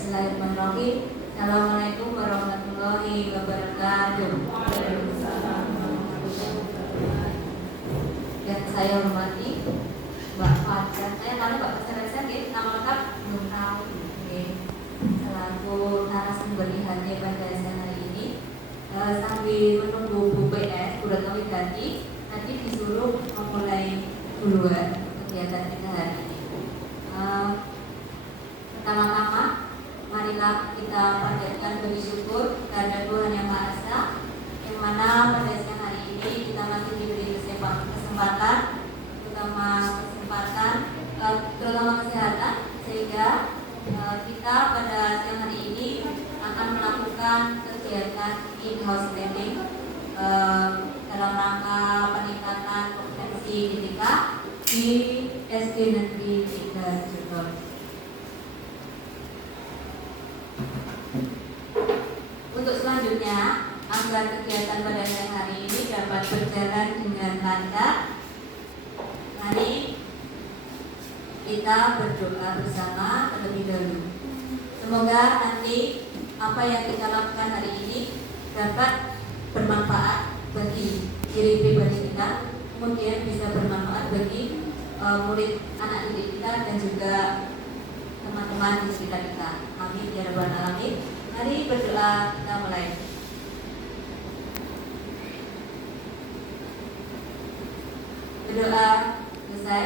Bismillahirrahmanirrahim. Assalamualaikum warahmatullahi wabarakatuh. Yang saya hormati Mbak Fajar, mana Mbak Fajar sakit? Nama lengkap belum tahu. Oke. Selaku narasumber IHT pada siang hari ini, sambil menunggu Bu PS, Bu Retno Widati, nanti disuruh memulai duluan kegiatan kita hari ini. Pertama-tama, marilah kita panjatkan puji syukur kepada Tuhan Yang Maha Esa, yang mana pada siang hari ini kita masih diberi kesempatan, terutama kesehatan, sehingga kita pada siang hari ini akan melakukan kegiatan in-house training dalam rangka peningkatan kompetensi DTK di SD Negeri 3 Cirebon. Untuk selanjutnya, agar kegiatan pada siang hari ini dapat berjalan dengan lancar, mari kita berdoa bersama terlebih dahulu. Semoga nanti apa yang kita lakukan hari ini dapat bermanfaat bagi diri pribadi kita, kemudian bisa bermanfaat bagi murid anak didik kita dan juga teman-teman di sekitar kita. Amin ya rabbal alamin. Mari berdoa, kita mulai. Berdoa selesai.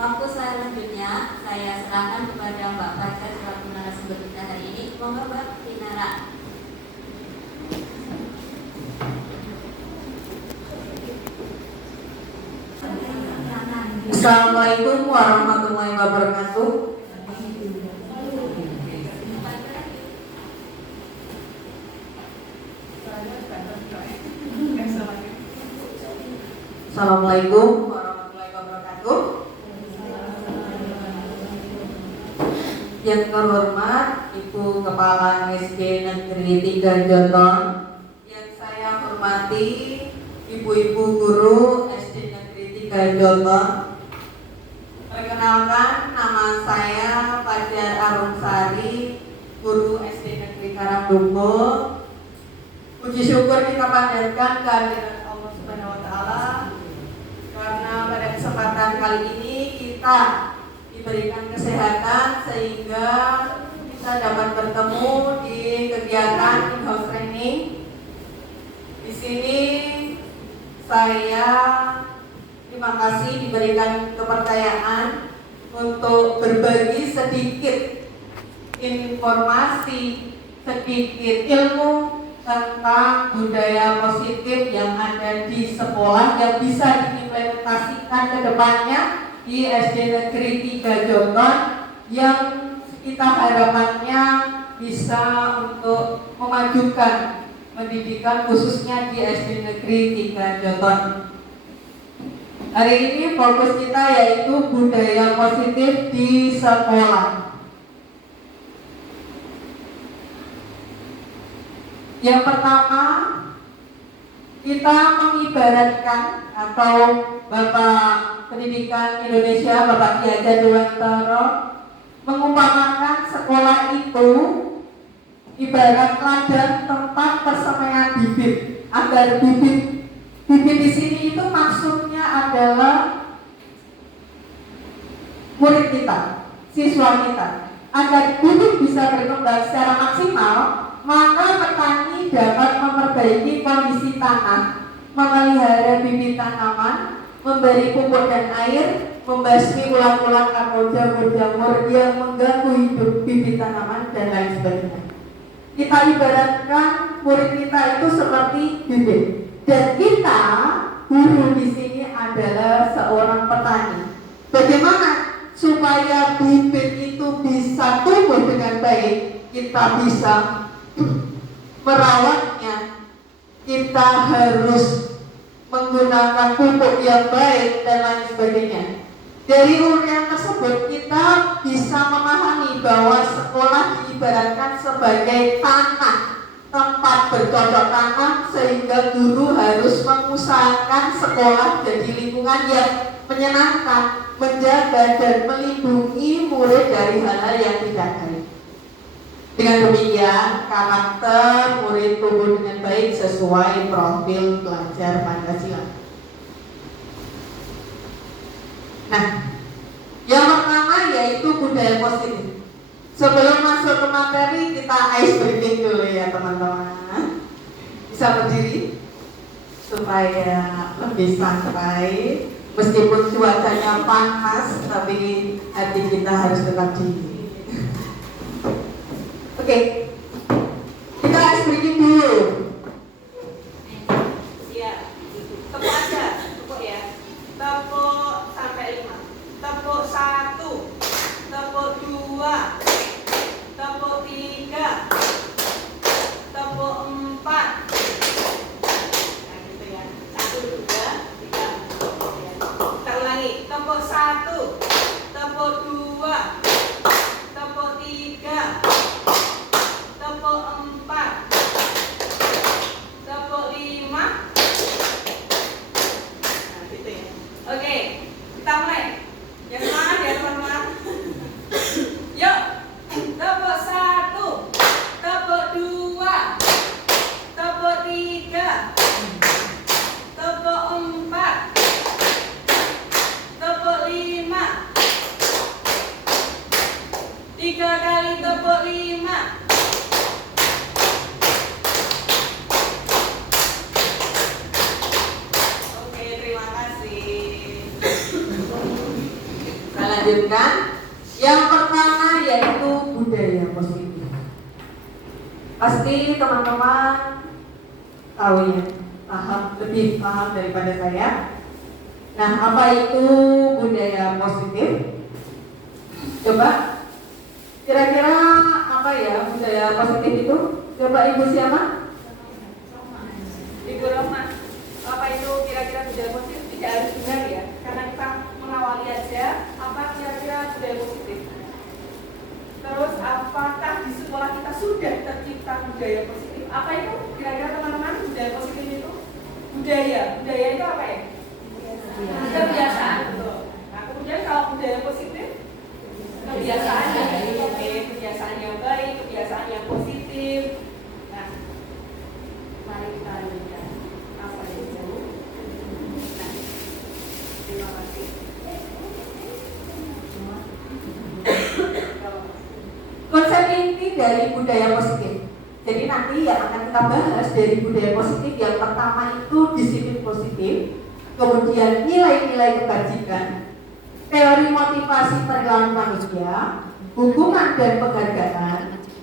Waktu selanjutnya saya serahkan kepada Mbak Fajar selaku narasumber kita hari ini. Monggo Mbak Tinara. Assalamualaikum warahmatullahi wabarakatuh. Assalamualaikum warahmatullahi wabarakatuh. Yang terhormat Ibu Kepala SD Negeri 3 Joton, yang saya hormati Ibu-ibu guru SD Negeri 3 Joton. Perkenalkan, nama saya Fajar Arumsari, guru SD Negeri Karangdumbo. Puji syukur kita panjatkan kehadirat Allah Subhanahu wa Ta'ala, karena pada kesempatan kali ini kita diberikan kesehatan sehingga kita dapat bertemu di kegiatan in-house training. Di sini saya terima kasih diberikan kepercayaan untuk berbagi sedikit informasi, sedikit ilmu tentang budaya positif yang ada di sekolah yang bisa diimplementasikan ke depannya di SD Negeri 3 Joton, yang kita harapannya bisa untuk memajukan pendidikan khususnya di SD Negeri 3 Joton. Hari ini fokus kita yaitu budaya positif di sekolah. Yang pertama, kita mengibaratkan, atau Bapak Pendidikan Indonesia, Bapak Ki Hajar Dewantara, mengumpamakan sekolah itu ibarat ladang tempat persemaian bibit, agar bibit di sini itu maksudnya adalah murid kita, siswa kita. Agar bibit bisa berkembang secara maksimal, maka petani dapat memperbaiki kondisi tanah, memelihara bibit tanaman, memberi pupuk dan air, membasmi ulat-ulat atau jamur-jamur yang mengganggu hidup bibit tanaman, dan lain sebagainya. Kita ibaratkan murid kita itu seperti bibit, dan kita guru di sini adalah seorang petani. Bagaimana supaya bibit itu bisa tumbuh dengan baik? Kita bisa merawatnya, kita harus menggunakan pupuk yang baik dan lain sebagainya. Dari uraian tersebut kita bisa memahami bahwa sekolah diibaratkan sebagai tanah, tempat bercocok tanam, sehingga guru harus mengusahakan sekolah jadi lingkungan yang menyenangkan, menjaga dan melindungi murid dari hal-hal yang tidak baik. Dengan demikian, karakter murid tumbuh dengan baik sesuai profil pelajar Pancasila. Nah, yang pertama yaitu budaya positif. Sebelum masuk ke materi, kita ice breaking dulu ya teman-teman. Bisa berdiri supaya lebih santai. Meskipun cuacanya panas, tapi hati kita harus tetap dingin. Oke, kita ice breaking dulu. Siap. Tepuk aja, tepuk ya. Tepuk sampai 5. Tepuk 1. Tepuk 2. Tepuk 3. Tepuk 4. Nah gitu ya. 1, 2, 3. Kita ulangi. Tepuk 1. Tepuk 2. Tepuk 3. Tepuk 4. Tepuk 5. Nah gitu ya. Oke, kita mulai. Yang semangat ya teman-teman. Yuk. Tepuk 1. Tepuk 2. Tepuk 3. Tepuk 4. Tepuk 5. 3 kali tepuk 5. Oke, terima kasih. Kita lanjutkan. Yang pertama yaitu budaya positif. Pasti teman-teman tahu ya, lebih paham daripada saya. Nah, apa itu budaya positif? Coba, kira-kira apa ya budaya positif itu? Coba Ibu siapa? Ibu Roma, apa itu kira-kira budaya positif? Tidak harus benar ya, karena kita mengawali aja apa kira-kira budaya positif. Terus apakah di sekolah kita sudah tercipta budaya positif? Apa itu kira-kira teman-teman budaya positif itu? Budaya itu apa ya? Kebiasaan, betul. Nah kemudian kalau budaya positif, kebiasaan yang baik, kebiasaan yang baik, kebiasaan yang positif. Nah, mari kita lanjutkan. Apa itu? Nah, terima kasih. Konsep inti dari budaya positif. Jadi nanti yang akan kita bahas dari budaya positif yang pertama itu disiplin positif, kemudian nilai-nilai kebajikan, teori motivasi perilaku manusia, hubungan dan penghargaan,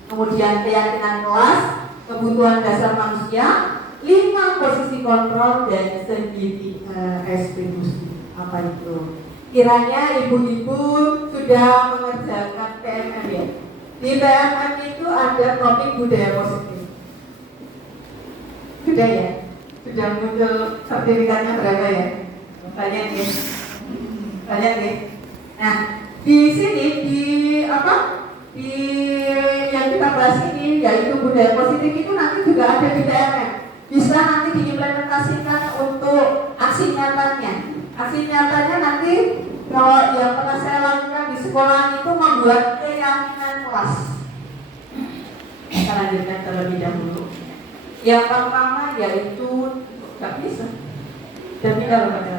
kemudian keyakinan kelas, kebutuhan dasar manusia, 5 posisi kontrol dan segitiga restribusi. Apa itu? Kiranya ibu-ibu sudah mengerjakan PMM ya. Di PMM itu ada topik budaya positif. Sudah ya? Sudah muncul sertifikatnya berapa ya? Banyak ya? Banyak ya? Nah, di sini di yang kita bahas ini yaitu budaya positif itu nanti juga ada di PMM. Bisa nanti diimplementasikan untuk aksi nyatanya. Aksi nyatanya nanti kalau yang pernah saya lakukan di sekolah itu membuat keyakinan kelas. Kita lanjutkan terlebih dahulu. Yang pertama yaitu nggak bisa. Dan tidak lupa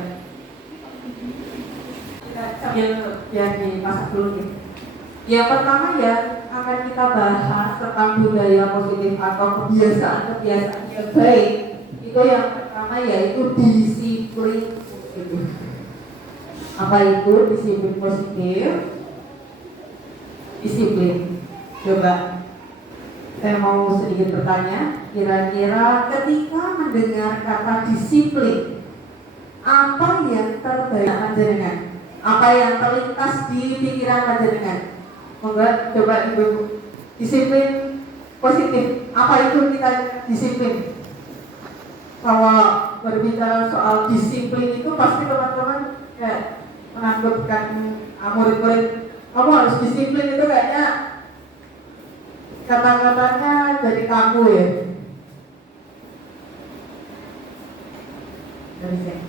sambil biar dimasak dulu nih. Yang pertama ya akan kita bahas tentang budaya positif atau kebiasaan-kebiasaan yang baik. Itu yang pertama yaitu disiplin positif. Apa itu disiplin positif? Disiplin. Coba saya mau sedikit bertanya, kira-kira ketika mendengar kata disiplin, apa yang terbayang panjenengan? Apa yang terlintas di pikiran panjenengan? Coba Ibu, disiplin positif. Apa itu kita disiplin? Kalau berbicara soal disiplin itu pasti teman-teman kayak menganggapkan murid-murid kamu harus disiplin itu kayaknya kata-katanya jadi kaku ya. Dari saya.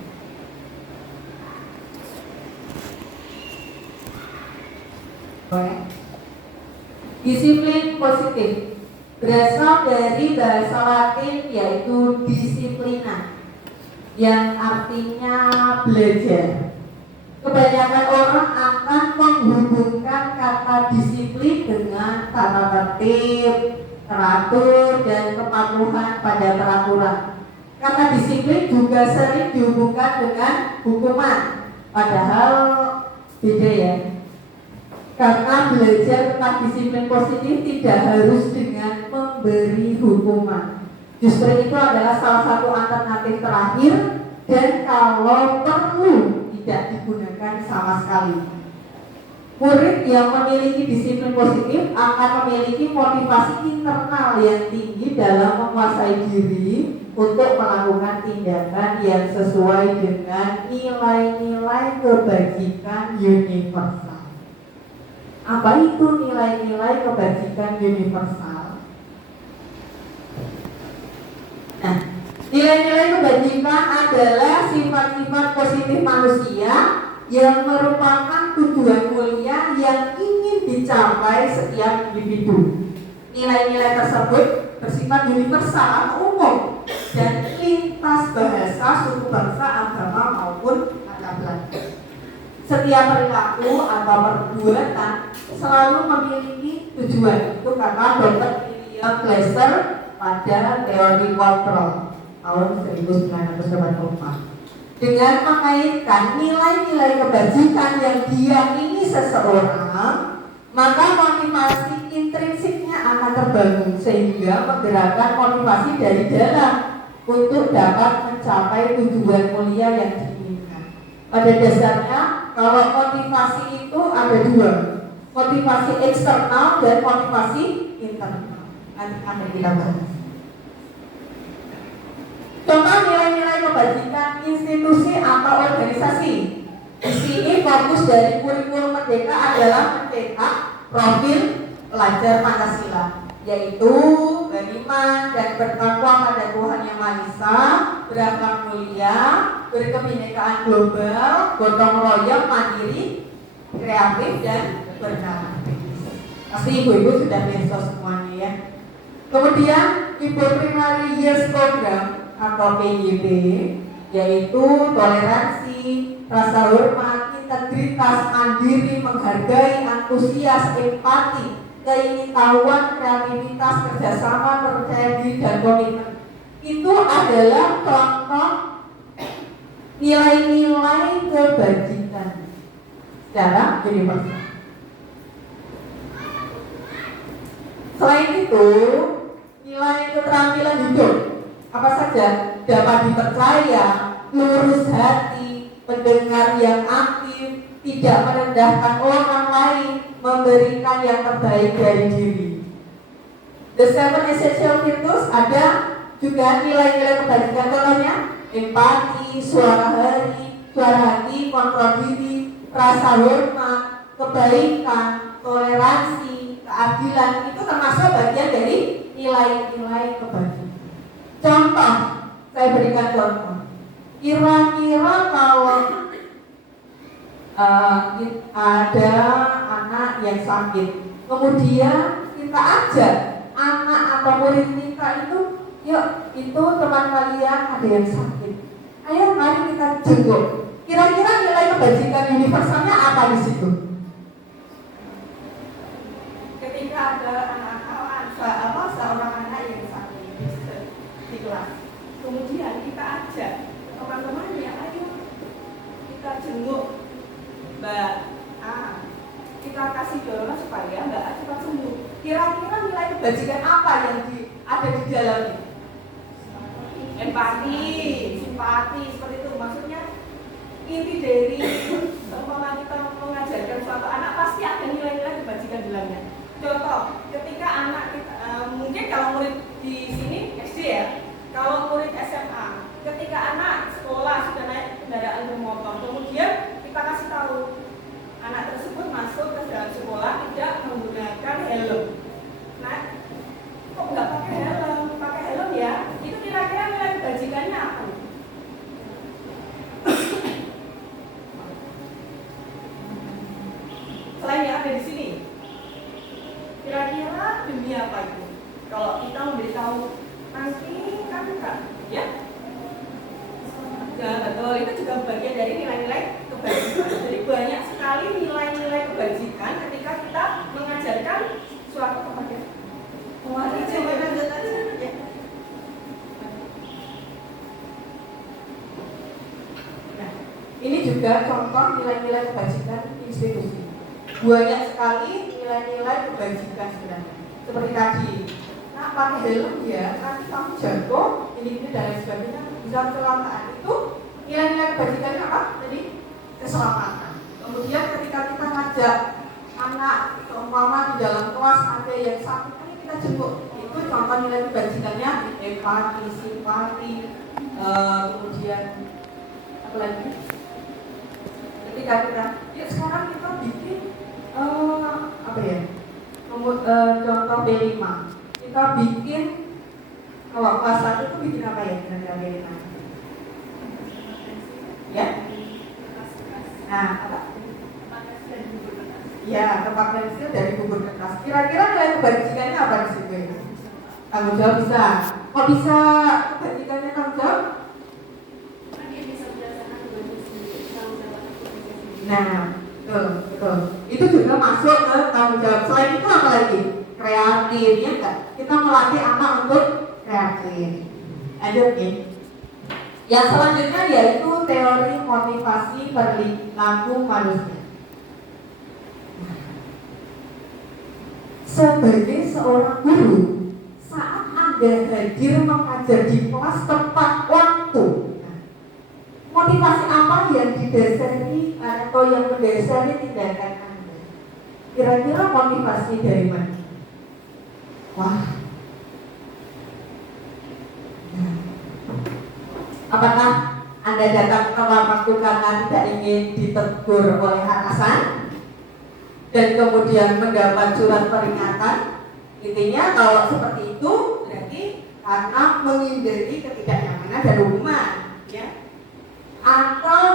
Disiplin positif berasal dari bahasa Latin yaitu disiplina, yang artinya belajar. Kebanyakan orang akan menghubungkan kata disiplin dengan tata tertib, teratur, dan kepatuhan pada peraturan. Kata disiplin juga sering dihubungkan dengan hukuman, padahal beda ya. Karena belajar tentang disiplin positif tidak harus dengan memberi hukuman. Justru itu adalah salah satu alternatif terakhir, dan kalau perlu tidak digunakan sama sekali. Murid yang memiliki disiplin positif akan memiliki motivasi internal yang tinggi dalam menguasai diri untuk melakukan tindakan yang sesuai dengan nilai-nilai kebajikan universal. Apa itu nilai-nilai kebajikan universal? Nah, nilai-nilai kebajikan adalah sifat-sifat positif manusia yang merupakan tujuan mulia yang ingin dicapai setiap individu. Nilai-nilai tersebut bersifat universal atau umum dan lintas bahasa, suku bangsa, agama maupun latar belakang. Setiap perilaku atau perbuatan selalu memiliki tujuan. Itu kata Dr. William Glasser pada teori kontrol tahun 1984. Dengan mengaitkan nilai-nilai kebajikan yang diyakini seseorang, maka motivasi intrinsiknya akan terbangun sehingga menggerakkan motivasi dari dalam untuk dapat mencapai tujuan mulia yang diinginkan. Pada dasarnya, kalau motivasi itu ada dua, motivasi eksternal dan motivasi internal. Nanti akan kita bahas. Contoh nilai-nilai kebajikan institusi atau organisasi. Di sini fokus dari kurikulum Merdeka adalah mencetak profil pelajar Pancasila, yaitu beriman dan bertakwa pada Tuhan Yang Maha Esa, berakhlak mulia, berkebinekaan global, gotong royong, mandiri, kreatif, dan berkarakter. Pasti ibu-ibu sudah besok semuanya ya. Kemudian Ibu Primary Years Program atau PYP, yaitu toleransi, rasa hormat, integritas, mandiri, menghargai, antusias, empati, keingintahuan, kreativitas, kerjasama, percaya diri, dan komitmen. Itu adalah contoh nilai-nilai kebajikan secara universal. Selain itu, nilai keterampilan hidup apa saja? Dapat dipercaya, lurus hati, mendengar yang aktif, tidak merendahkan orang lain, memberikan yang terbaik dari diri. The Seven Essential Virtues ada juga nilai-nilai kebajikan, contohnya empati, suara hati, kontrol diri, rasa hormat, kebaikan, toleransi, keadilan. Itu termasuk bagian dari nilai-nilai kebajikan. Contoh, saya berikan contoh. Kira-kira kalau ada anak yang sakit, kemudian kita ajak anak atau murid kita itu, yuk itu teman kalian ada yang sakit, ayo mari kita jenguk. Kira-kira nilai kebajikan universalnya apa di situ? Ketika ada seorang anak yang sakit di kelas, kemudian kita ajak teman-temannya, ayo kita jenguk Mbak A, kita kasih dorongan supaya Mbak A cepat sembuh. Kira-kira nilai kebajikan apa yang ada di dalamnya? Empati, simpati, seperti itu. Maksudnya inti dari umpama kita mengajarkan suatu anak pasti ada nilai-nilai kebajikan di dalamnya. Contoh, ketika anak kita, mungkin kalau murid di sini SD ya, kalau murid SMA, ketika anak sekolah sudah naik kendaraan bermotor, kemudian kita kasih tahu anak tersebut masuk ke dalam sekolah tidak menggunakan helm. Nah, kok nggak pakai helm? Pakai helm ya? Itu kira-kira nilai kebajikannya apa? Selain yang ada di sini, Kira-kira demi apa itu? Kalau kita memberitahu nanti kan bukan, ya? Ya betul, itu juga bagian dari nilai-nilai kebajikan. Jadi banyak sekali nilai-nilai kebajikan ketika kita mengajarkan suatu kepada orang. Ya. Nah, ini juga contoh nilai-nilai kebajikan institusi. Banyak sekali nilai-nilai kebajikan sebenarnya. Seperti tadi, nah pakai helm ya, nanti kamu jatuh, ini dan lain sebagainya, bisa kecelakaan. Itu nilai-nilai kebajikannya apa? Jadi keselamatan. Kemudian ketika kita ngajak anak, seumpama di dalam kelas ada yang sakit, ini kita jemput. Itu contoh nilai kebajikannya, empati, simpati, kemudian apa lagi? Ketika kita, ya sekarang kita bikin apa ya? Contoh B5. Kita bikin kalau kelas 1 itu bikin apa ya? Kira-kira B5. Ya? Nah, apa? Ya, tempat pensil dari bubur kertas. Kira-kira nilai kebajikannya apa di situ? Tanggung jawab bisa. Kok bisa kebajikannya tanggung jawab? Nah, betul. Itu juga masuk ke tanggung jawab. Selain itu apa lagi? Kreatif, ya enggak? Kita melatih anak untuk kreatif. Lanjut nih. Yang selanjutnya yaitu teori motivasi perilaku manusia. Sebagai seorang guru, saat Anda hadir mengajar di kelas tepat waktu, motivasi apa yang didasari atau yang mendasari tindakan Anda? Kira-kira motivasi dari mana? Wah. Apakah Anda datang ke waktu karena tidak ingin ditegur oleh atasan dan kemudian mendapat surat peringatan? Intinya kalau seperti itu berarti karena menghindari ketidaknyamanan dan hukuman, ya. Atau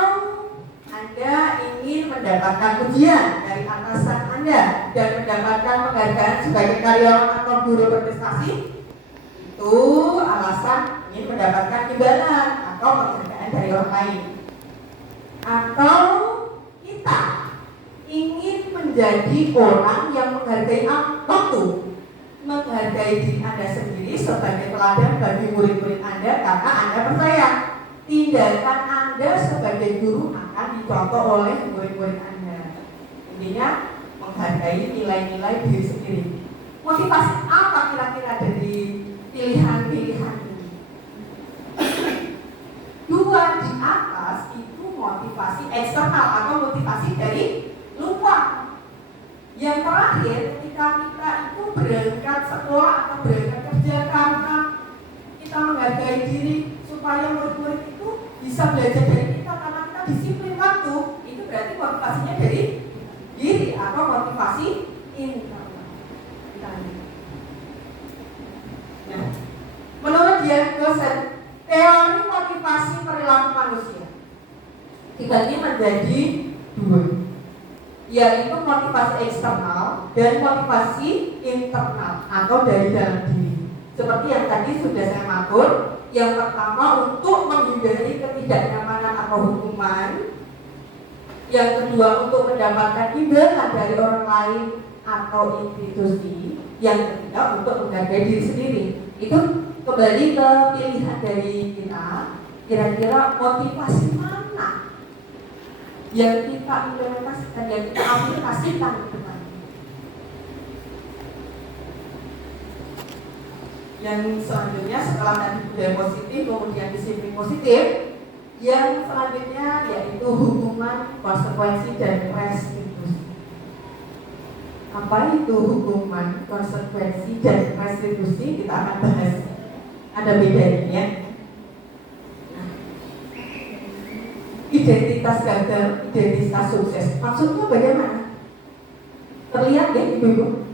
Anda ingin mendapatkan pujian dari atasan Anda dan mendapatkan penghargaan sebagai karyawan atau guru berprestasi, itu alasan ingin mendapatkan imbalan atau penghargaan dari orang lain. Atau kita ingin menjadi orang yang menghargai waktu, menghargai diri Anda sendiri sebagai teladan bagi murid-murid Anda karena Anda percaya tindakan Anda sebagai guru akan dicontoh oleh murid-murid Anda. Intinya menghargai nilai-nilai diri sendiri. Motivasi apa kira-kira dari pilihan-pilihan ini? Dua di atas itu motivasi eksternal atau motivasi dari luar. Yang terakhir ketika kita itu berangkat sekolah atau berangkat kerja karena kita menghargai diri supaya murid-murid itu bisa belajar dari kita karena kita disiplin waktu, itu berarti motivasinya dari diri atau motivasi internal. Nah, menurut Dian Gosen, teori motivasi perilaku manusia dibagi menjadi dua, yaitu motivasi eksternal dan motivasi internal atau dari dalam diri. Seperti yang tadi sudah saya matur, yang pertama untuk menghindari ketidaknyamanan atau hukuman, yang kedua untuk mendapatkan imbalan dari orang lain atau institusi, yang ketiga untuk menghargai diri sendiri. Itu kembali ke pilihan dari kita. Kira-kira motivasi mana yang kita implementasikan, yang kita aplikasikan ke depan? Yang selanjutnya setelah tadi budaya positif, kemudian disiplin positif, yang selanjutnya yaitu hukuman, konsekuensi, dan restitusi. Apa itu hukuman, konsekuensi, dan restitusi? Kita akan bahas. Ada bedanya, ya. Identitas gagal, identitas sukses. Maksudnya bagaimana? Terlihat ya ibu-ibu?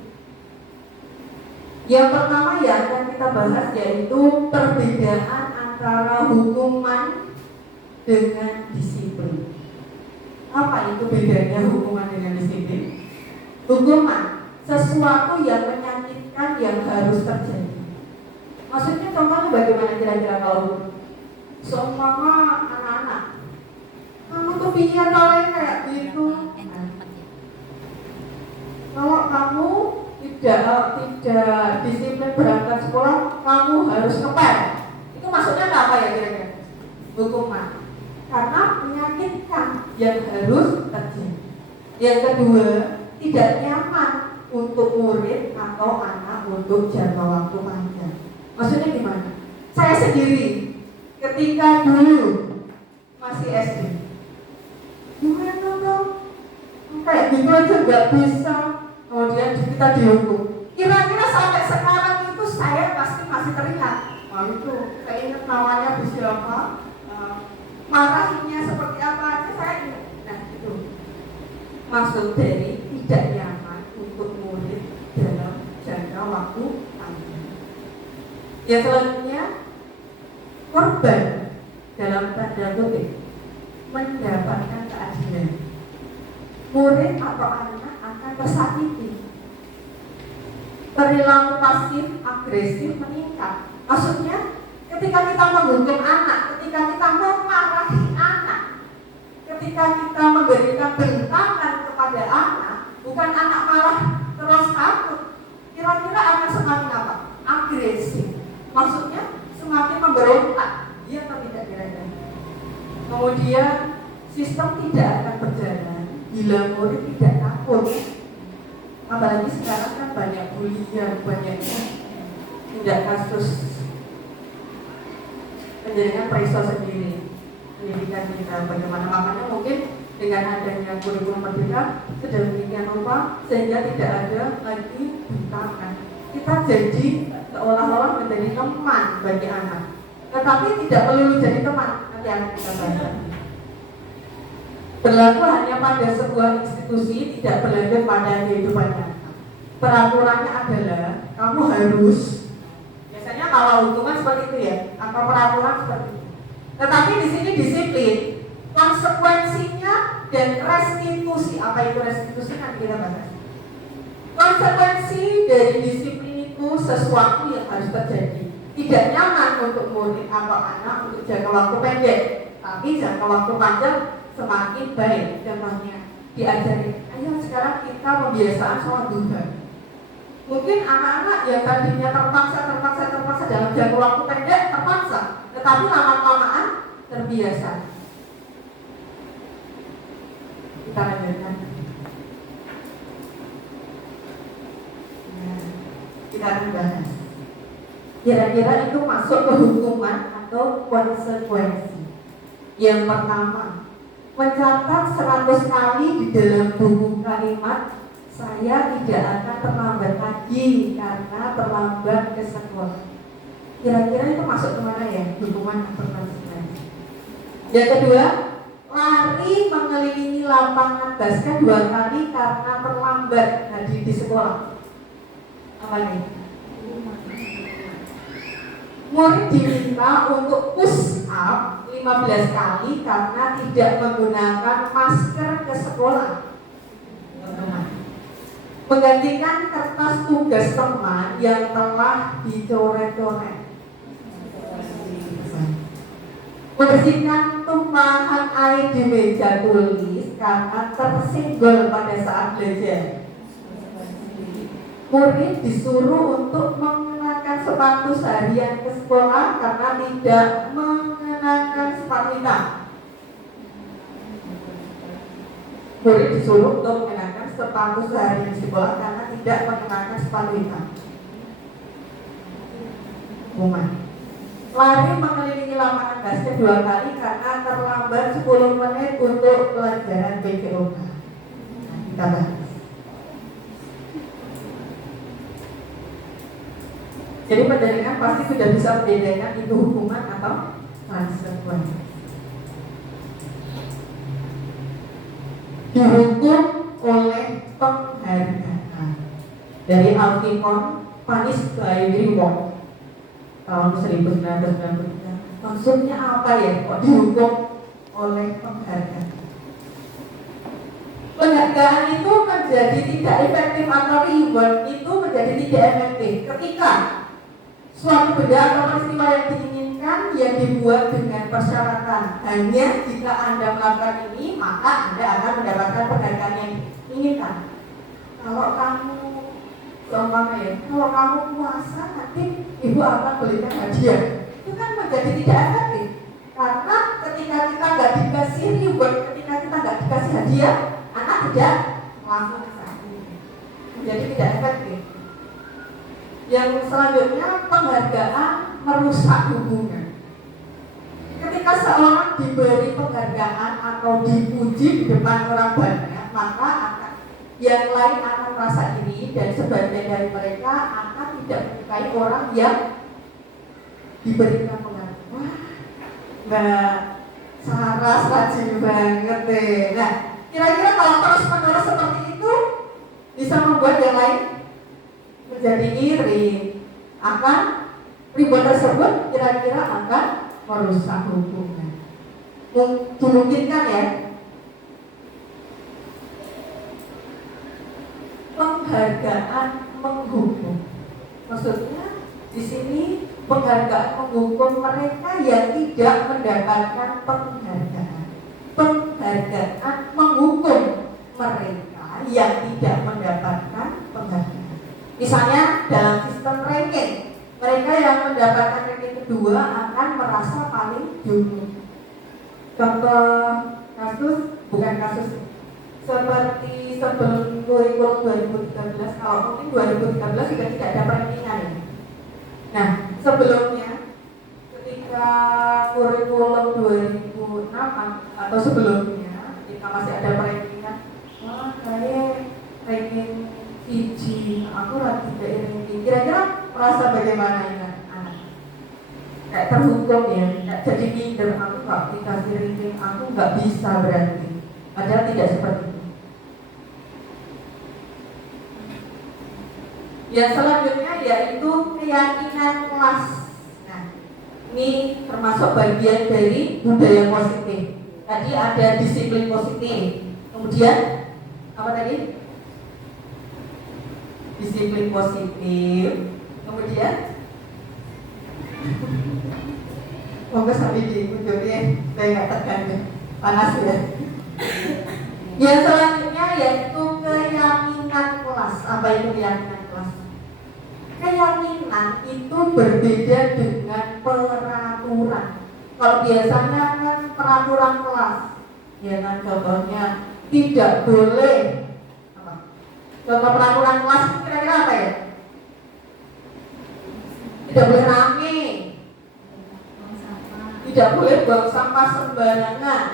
Yang pertama yang akan kita bahas yaitu perbedaan antara hukuman dengan disiplin. Apa itu bedanya hukuman dengan disiplin? Hukuman sesuatu yang menyakitkan yang harus terjadi. Maksudnya contohnya bagaimana kira-kira kalau seumpama anak-anak, kamu tuh pian oleh kayak gitu. Kalau kamu tidak disiplin berangkat sekolah, kamu harus ngepel. Itu maksudnya apa ya kira-kira? Hukuman. Karena menyakitkan yang harus terjadi. Yang kedua, tidak nyaman untuk murid atau anak untuk jangka waktu panjang. Maksudnya gimana? Saya sendiri ketika dulu masih SD, gimana dong? Kayak gitu aja nggak bisa. Kemudian kita dihukum. Kira-kira sampai sekarang itu saya pasti masih teringat. Wah itu, saya ingat namanya Bu siapa, marahinnya seperti apa aja saya ingat. Nah itu maksud dari tidak nyaman untuk murid dalam jangka waktu panjang. Yang selanjutnya, korban dalam tanda kutip mendapatkan keadilan. Murid atau anak akan tersakiti. Perilaku pasif agresif meningkat. Maksudnya ketika kita menghukum anak, ketika kita memarahi anak, ketika kita memberikan bentangan kepada anak, bukan anak malah terus takut. Kira-kira akan semakin apa? Agresif. Maksudnya semakin memberontak. Dia tidak kira-kira. Kemudian sistem tidak akan berjalan bila murid tidak takut. Apalagi sekarang kan banyak bulian, banyak tindak kasus penjaringan periso sendiri pendidikan kita bagaimana. Makanya mungkin dengan adanya kurikulum merdeka sedemikian rupa sehingga tidak ada lagi bentangan. Kita jadi seolah-olah menjadi teman bagi anak, tetapi tidak melulu jadi teman. Nanti akan kita baca. Berlaku hanya pada sebuah institusi, tidak berlanjut pada kehidupan nyata. Peraturannya adalah kamu harus, biasanya kalau hukuman seperti itu ya, atau peraturan seperti itu. Tetapi di sini disiplin, konsekuensinya dan restitusi. Apa itu restitusi nanti kita bahas. Konsekuensi dari disiplin itu sesuatu yang harus terjadi. Tidak nyaman untuk murid atau anak untuk jangka waktu pendek, tapi jangka waktu panjang semakin baik. Contohnya diajari, ayo sekarang kita membiasakan sholat duha. Mungkin anak-anak yang tadinya terpaksa dalam jangka waktu pendek terpaksa, tetapi lama-lamaan terbiasa. Kita lanjutkan. Nah, kita akan bahas. Kira-kira itu masuk ke hukuman atau konsekuensi. Yang pertama, mencatat 100 kali di dalam buku kalimat saya tidak akan terlambat lagi karena terlambat ke sekolah. Kira-kira itu masuk kemana ya? Hukuman atau konsekuensi. Yang kedua, lari mengelilingi lapangan basket 2 kali karena terlambat hadir di sekolah. Apa nih? Murid diminta untuk push up 15 kali karena tidak menggunakan masker ke sekolah. Menggantikan kertas tugas teman yang telah dicoret-coret. Membersihkan tumpahan air di meja tulis karena tersenggol pada saat belajar. Murid disuruh untuk mengenakan sepatu seharian ke sekolah karena tidak mengenakan sepatu hitam. Murid disuruh untuk mengenakan sepatu seharian di sekolah karena tidak mengenakan sepatu hitam. Lari mengelilingi lapangan basket 2 kali karena terlambat 10 menit untuk pelajaran PJOK. Nah, kita bahas. Jadi penjaringan pasti sudah bisa membedakan itu hukuman atau konsekuensi. Dihukum oleh penghargaan. Dari Alkifon, Panis by Reward tahun 1993. Maksudnya apa ya? Kok dihukum oleh penghargaan? Penghargaan itu menjadi tidak efektif atau reward itu menjadi tidak efektif ketika suatu benda atau peristiwa yang diinginkan yang dibuat dengan persyaratan hanya jika Anda melakukan ini maka Anda akan mendapatkan penghargaan yang diinginkan. Kalau kamu seumpama ya, kalau kamu puasa nanti ibu akan belikan hadiah, itu kan menjadi tidak efektif karena ketika kita nggak dikasih reward, ketika kita nggak dikasih hadiah, anak tidak melakukan itu, menjadi tidak efektif. Yang selanjutnya penghargaan merusak hubungan. Ketika seorang diberi penghargaan atau dipuji di depan orang banyak, maka yang lain akan merasa iri dan sebagian dari mereka akan tidak menyukai orang yang diberikan penghargaan. Wah, Mbak Saras rajin banget deh. Nah, kira-kira kalau terus-menerus seperti itu bisa membuat yang lain menjadi iri. Akan ribuan tersebut kira-kira akan merusak hubungan. Dimungkinkan ya. Penghargaan menghukum. Maksudnya di sini penghargaan menghukum mereka yang tidak mendapatkan penghargaan. Penghargaan menghukum mereka yang tidak mendapatkan penghargaan. Misalnya dalam sistem ranking, mereka yang mendapatkan ranking kedua akan merasa paling jumlah. Contoh kasus, bukan kasus seperti sebelum kurikulum 2013, kalau mungkin 2013 juga tidak ada perankingan ya. Nah, sebelumnya ketika kurikulum 2006 atau sebelumnya kita masih ada perankingan, wah kayak ranking Fiji, aku lagi tidak ranking. Kira-kira merasa bagaimana ya anak? Kayak terhukum ya, kayak jadi minder, aku nggak dikasih ranking, aku nggak bisa berarti. Padahal tidak seperti itu. Yang selanjutnya yaitu keyakinan kelas. Nah, ini termasuk bagian dari budaya positif. Tadi ada disiplin positif. Kemudian apa tadi? Disiplin positif. Kemudian monggo sambil dikunjungi, saya nggak tekan panas ya. Yang selanjutnya yaitu keyakinan kelas. Apa itu keyakinan kelas? Keyakinan itu berbeda dengan peraturan. Kalau biasanya kan peraturan kelas, ya kan contohnya tidak boleh apa? Contoh peraturan kelas itu kira-kira apa ya? Tidak boleh rame, tidak boleh buang sampah sembarangan.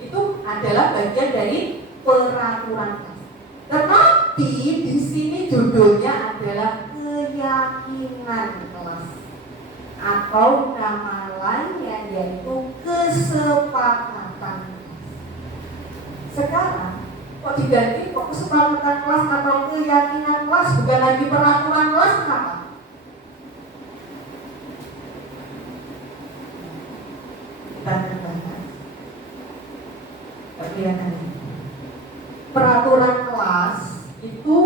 Itu adalah bagian dari peraturan kelas. Tetapi di sini judulnya adalah keyakinan kelas atau nama lainnya yaitu kesepakatan kelas. Sekarang kok diganti kok kesepakatan kelas atau keyakinan kelas, bukan lagi peraturan kelas, kenapa? Kita akan bahas. Peraturan kelas itu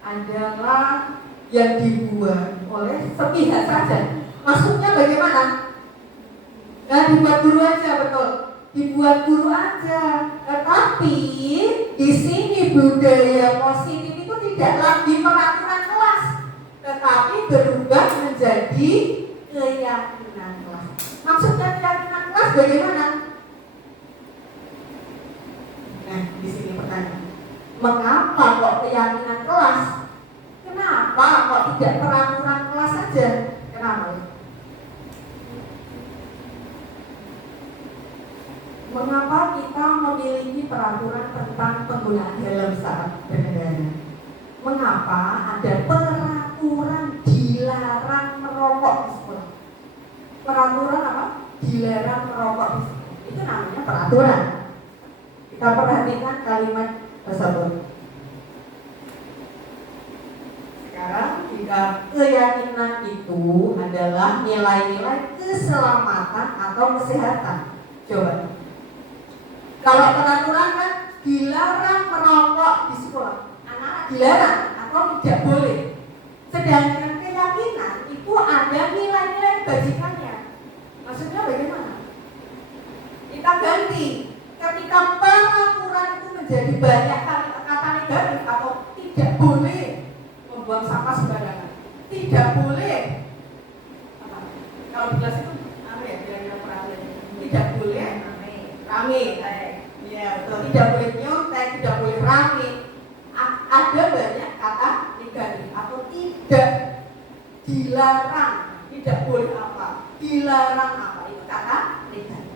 adalah yang dibuat oleh sepihak saja. Maksudnya bagaimana? Nah, dibuat guru aja, betul. Dibuat guru aja. Tetapi di sini budaya positif itu tidak lagi peraturan kelas, tetapi berubah menjadi keyakinan kelas. Maksudnya keyakinan kelas bagaimana? Nah, di sini pertanyaan. Mengapa kok keyakinan kelas? Kenapa kok tidak peraturan kelas saja? Kenapa? Mengapa kita memiliki peraturan tentang penggunaan helm saat berkendara? Mengapa ada peraturan dilarang merokok di sekolah? Peraturan apa? Dilarang merokok di sekolah. Itu namanya peraturan. Kita perhatikan kalimat tersebut. Sekarang jika keyakinan itu adalah nilai-nilai keselamatan atau kesehatan. Coba. Kalau peraturan kan dilarang merokok di sekolah. Anak-anak dilarang atau tidak boleh. Sedangkan keyakinan itu ada nilai-nilai kebajikannya. Maksudnya bagaimana? Kita ganti. Ketika pengaturan itu menjadi banyak kata negatif atau tidak boleh membuang sampah sembarangan, tidak boleh apa? Kalau di kelas itu apa ya? Kira-kira peraturannya tidak boleh rame, ya betul. Tidak boleh nyontek, tidak boleh rame. Ada banyak kata negatif atau tidak dilarang, tidak boleh apa, dilarang apa, itu kata negatif.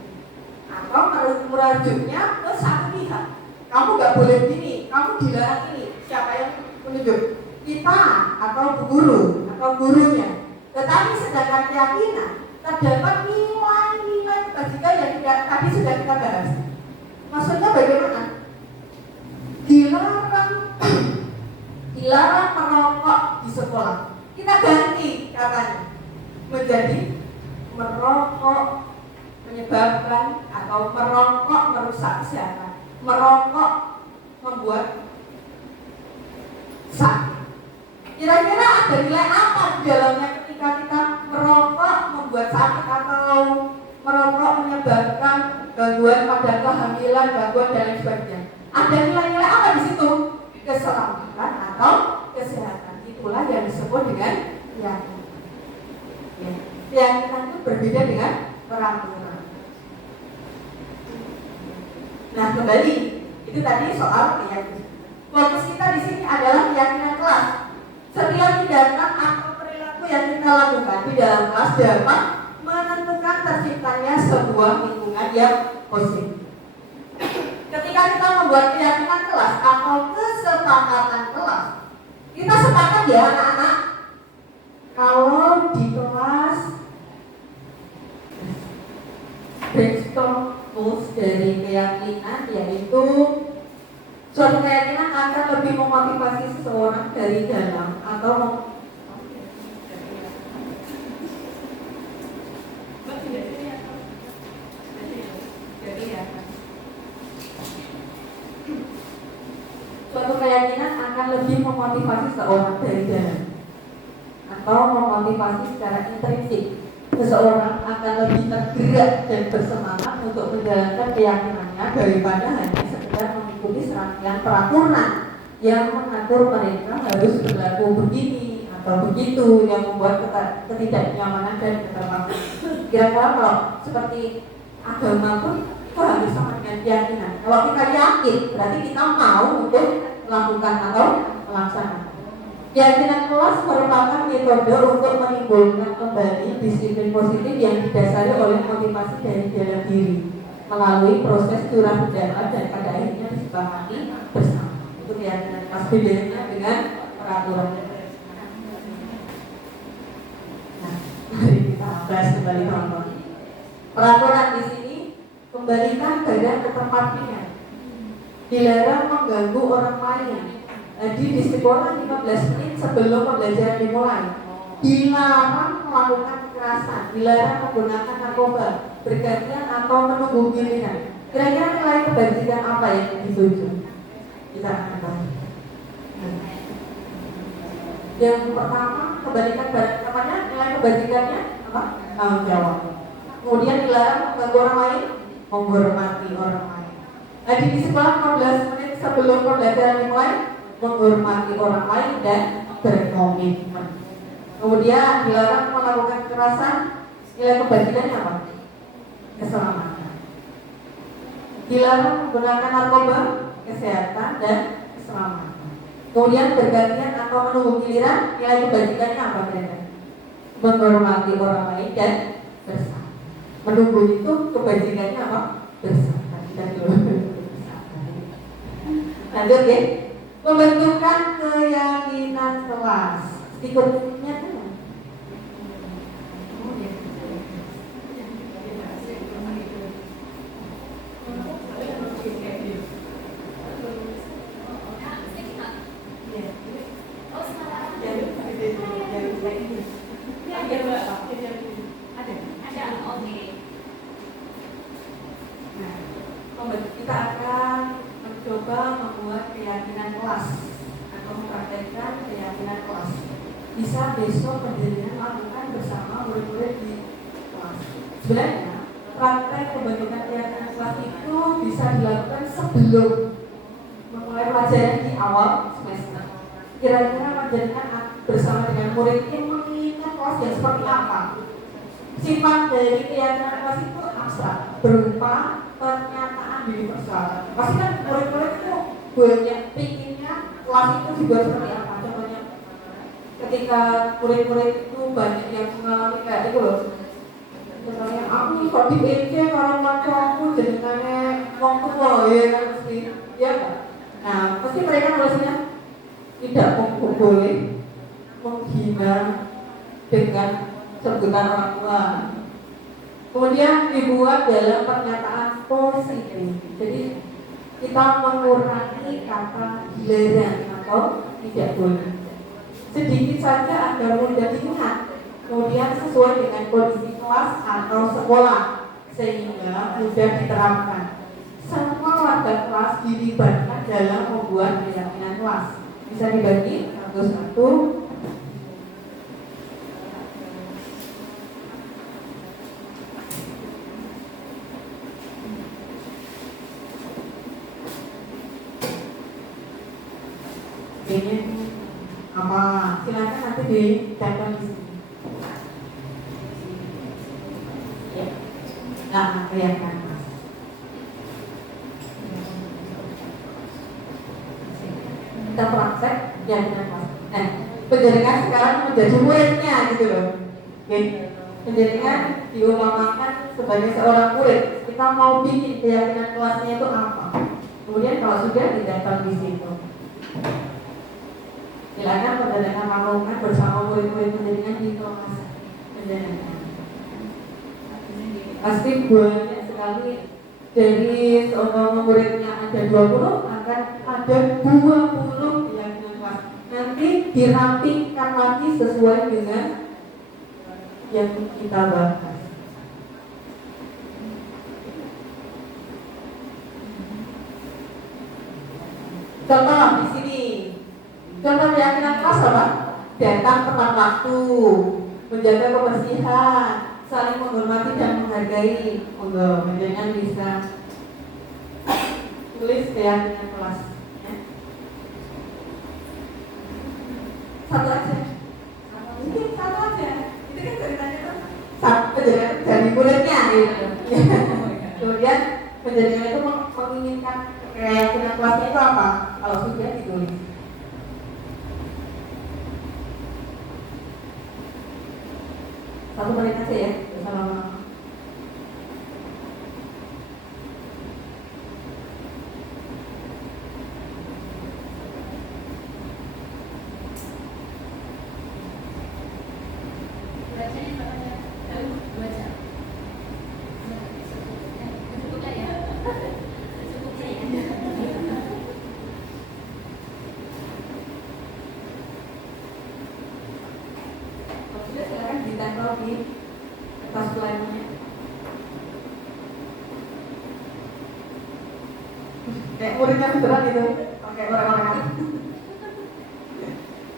Atau merujuknya ke satu pihak. Kamu nggak boleh begini, kamu dilarang ini. Siapa yang menunjuk? Kita atau guru atau gurunya. Tetapi sedangkan keyakinan terdapat nilai-nilai kebajikan yang tadi sudah kita bahas. Maksudnya bagaimana? Dilarang merokok di sekolah. Kita ganti katanya menjadi merokok menyebabkan atau merokok merusak kesehatan, merokok membuat sakit. Kira-kira ada nilai apa di dalamnya ketika kita merokok membuat sakit atau merokok menyebabkan gangguan pada kehamilan, gangguan dan lain sebagainya? Ada nilai-nilai apa di situ? Keselamatan atau kesehatan. Itulah yang disebut dengan keyakinan. Ya. Keyakinan itu berbeda dengan peraturan. Nah, kembali itu tadi soal keyakinan. Fokus kita di sini adalah keyakinan kelas. Setiap tindakan atau perilaku yang kita lakukan di dalam kelas dapat menentukan terciptanya sebuah lingkungan yang positif. Ketika kita membuat keyakinan kelas atau kesepakatan kelas, kita sepakat ya anak-anak, kalau di kelas brainstorm goals dari keyakinan yaitu suatu keyakinan akan lebih memotivasi seseorang dari dalam atau suatu keyakinan akan lebih memotivasi seseorang dari dalam atau memotivasi secara intrinsik. Seseorang akan lebih tergerak dan bersemangat untuk menjalankan keyakinannya daripada hanya sekedar mengikuti serangkaian peraturan yang mengatur mereka harus berlaku begini atau begitu yang membuat ketidaknyamanan dan keterpaksaan. Kira-kira kalau seperti agama pun itu harus sama dengan keyakinan. Kalau kita yakin berarti kita mau untuk melakukan atau melaksanakan. Keyakinan kelas merupakan metode untuk menimbulkan kembali disiplin positif yang didasari oleh motivasi dari dalam diri melalui proses curah berjalan dan pada akhirnya disepakati bersama. Itu keyakinan kelas, bedanya dengan peraturan. Nah, mari kita bahas kembali teman-teman. Peraturan di sini kembalikan badan ke tempatnya. Dilarang mengganggu orang lain. Jadi di sekolah 15 menit sebelum pembelajaran dimulai. Dilarang melakukan kekerasan, dilarang menggunakan narkoba, bergantian atau menunggu giliran. Kira-kira nilai kebajikan apa yang dituju? Kita akan bahas. Yang pertama, kembalikan badan tempatnya, nilai kebajikannya apa? Tanggung jawab. Kemudian dilarang mengganggu orang lain, menghormati orang lain. Jadi di sekolah 15 menit sebelum pembelajaran dimulai, menghormati orang lain dan berkomitmen. Kemudian dilarang melakukan kekerasan, nilai kebajikannya apa? Keselamatan. Dilarang menggunakan narkoba, kesehatan dan keselamatan. Kemudian bergantian atau menunggu giliran, nilai kebajikannya apa kira-kira? Menghormati orang lain dan bersama. Menunggu itu kebajikannya apa? Bersama. Lanjut ya. Pembentukan keyakinan kelas. Ikutnya kan? Kita akan mencoba bisa besok pendirian lakukan bersama murid-murid di kelas. Sebenarnya praktek pembentukan keyakinan kelas itu bisa dilakukan sebelum memulai pelajaran di awal semester. Kira-kira panjenengan bersama dengan murid ini menginginkan kelas yang seperti apa? Sifat dari keyakinan kelas itu abstrak, berupa pernyataan universal. Pasti kan murid-murid itu banyak pinginnya kelas itu dibuat seperti apa? Contohnya, ketika murid-murid itu banyak yang mengalami kayak itu loh. Misalnya, aku kok di PC kalau maco aku jadikannya wong tua ya kan mesti, ya kan? Nah, pasti mereka nulisnya tidak boleh menghina dengan sebutan orang tua. Kemudian dibuat dalam pernyataan positif. Jadi kita mengurangi kata dilarang atau tidak boleh. Sedikit saja agar mudah diingat. Kemudian sesuai dengan kondisi kelas atau sekolah sehingga mudah diterapkan. Semua warga kelas dilibatkan dalam membuat keyakinan kelas. Bisa dibagi satu-satu. Ini apa? Silakan nanti ditempel di sini. Ya. Nah, keyakinan kelas. Kita praktek keyakinan kelas. Nah, penjaringan sekarang menjadi muridnya gitu loh. Oke. Penjaringan diumpamakan sebagai seorang murid. Kita mau bikin keyakinan kelasnya itu apa? Kemudian kalau sudah ditempel di situ. Silakan penjaringan melakukan bersama murid-murid penjaringan di kelas penjaringan. Pasti banyak sekali dari seorang muridnya ada 20 akan ada 20 keyakinan kelas. Nanti dirapikan lagi sesuai dengan yang kita bahas. Contoh di sini. Contoh keyakinan kelas apa? Datang tepat waktu, menjaga kebersihan, saling menghormati dan menghargai. Monggo, jangan bisa tulis keyakinan kelas. Ya. Satu aja. Mungkin satu aja. Itu kan ceritanya tuh satu dari muridnya gitu. Kemudian penjadian itu menginginkan keyakinan kelasnya itu apa? Kalau sudah ditulis. Satu menit aja ya, bersama. Bacanya berapa jam? 2 jam. Cukup ya? Cukup ya? Sudah silakan ditempel di atas plannya. Kayak muridnya beneran itu, pakai orang-orang.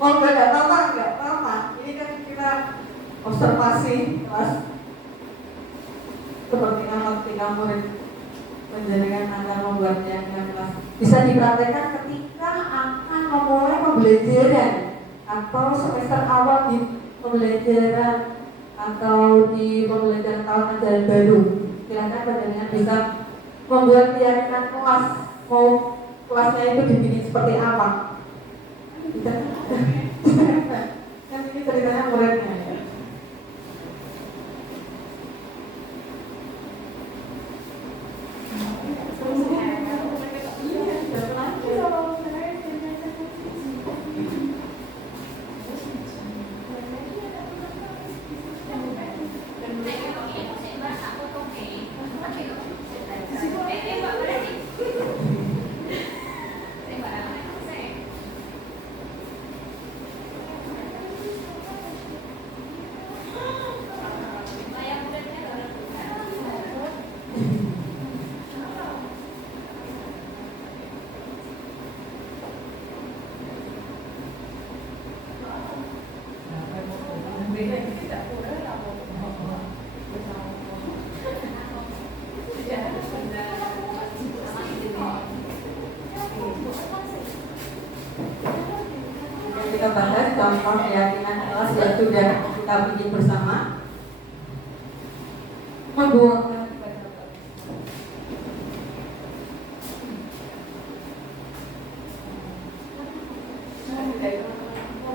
Oh nggak apa-apa. Ini kan kita observasi kelas seperti apa ketika murid menjadikan akan membuat keyakinan kelas. Bisa dipraktekkan ketika akan memulai pembelajaran atau semester awal di pembelajaran atau di pembelajaran tahun ajaran baru. Silakan pendengar bisa membuat keyakinan kelas, mau kelasnya itu dibikin seperti apa. Bisa. Kan ini ceritanya muridnya ya. Tidak boleh kamu. Tidak harus benar. Kita bahas contoh keyakinan kelas yang sudah kita bikin bersama.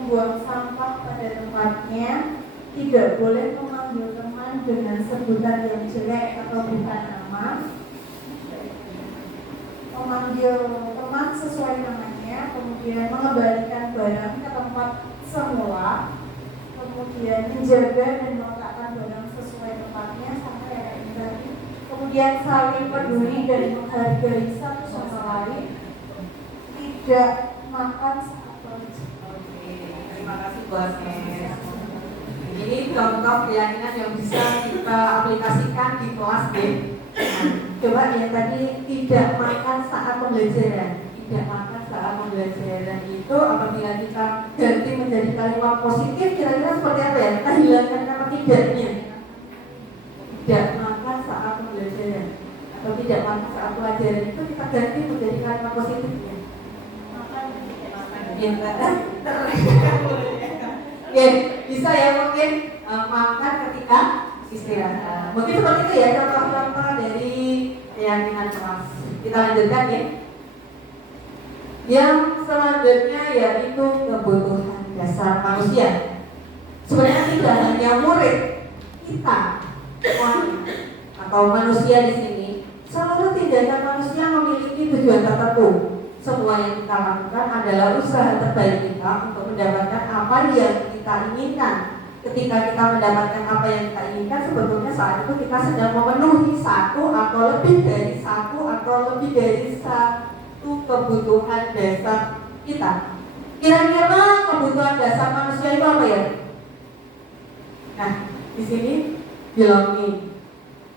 Membuang sampah pada tempatnya, tidak boleh memanggil teman dengan sebutan yang jelek atau bukan nama, memanggil teman sesuai namanya, kemudian mengembalikan barang ke tempat semula, kemudian menjaga dan meletakkan barang sesuai tempatnya sampai kayak ini tadi, kemudian saling peduli dan menghargai satu sama lain, tidak makan saat Terima kasih buat ini contoh keyakinan yang bisa kita aplikasikan di kelas B. Nah, coba yang tadi tidak makan saat pembelajaran. Tidak makan saat pembelajaran itu apabila kita ganti menjadi kalimat positif, kira-kira seperti apa ya? Kita hilangkan kata tidaknya. Tidak makan saat pembelajaran atau tidak makan saat pelajaran itu kita ganti menjadi kalimat positifnya. Ya, bisa ya mungkin makan ketika istirahat. Mungkin seperti itu ya contoh-contoh dari keyakinan kelas. Kita lanjutkan ya. Yang selanjutnya yaitu kebutuhan dasar manusia. Sebenarnya tidak hanya murid kita atau manusia di sini, seluruh tindakan manusia memiliki tujuan tertentu. Semua yang kita lakukan adalah usaha terbaik kita untuk mendapatkan apa yang kita inginkan. Ketika kita mendapatkan apa yang kita inginkan, sebetulnya saat itu kita sedang memenuhi satu atau lebih dari satu kebutuhan dasar kita. Kira-kira kebutuhan dasar manusia itu apa ya? Nah, di sini belonging,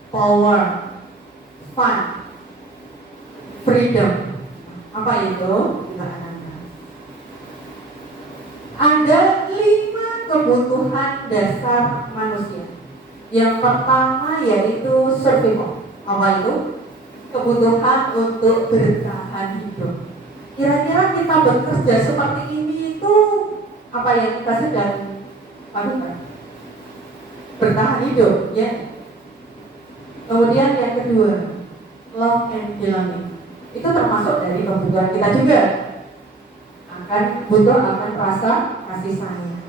power, fun, freedom. Apa itu? Ada 5 kebutuhan dasar manusia. Yang pertama yaitu survival. Apa itu? Kebutuhan untuk bertahan hidup. Kira-kira kita bekerja seperti ini itu apa yang kita sedang lakukan? Bertahan hidup, ya. Kemudian yang kedua, love and belonging. Itu termasuk dari kebutuhan kita juga. Akan rasa kasih sayang.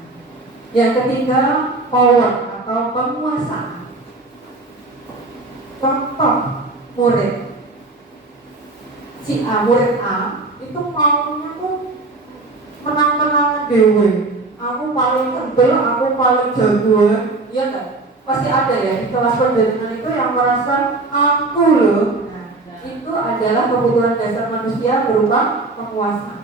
Yang ketiga, power atau penguasaan. Contoh murid. Si A, murid A itu maunya tuh menang-menangan dewe. Aku paling tebel, aku paling jago. Iya kan? Pasti ada ya di kelas perjalanan itu yang merasa aku loh. Itu adalah kebutuhan dasar manusia berupa penguasaan.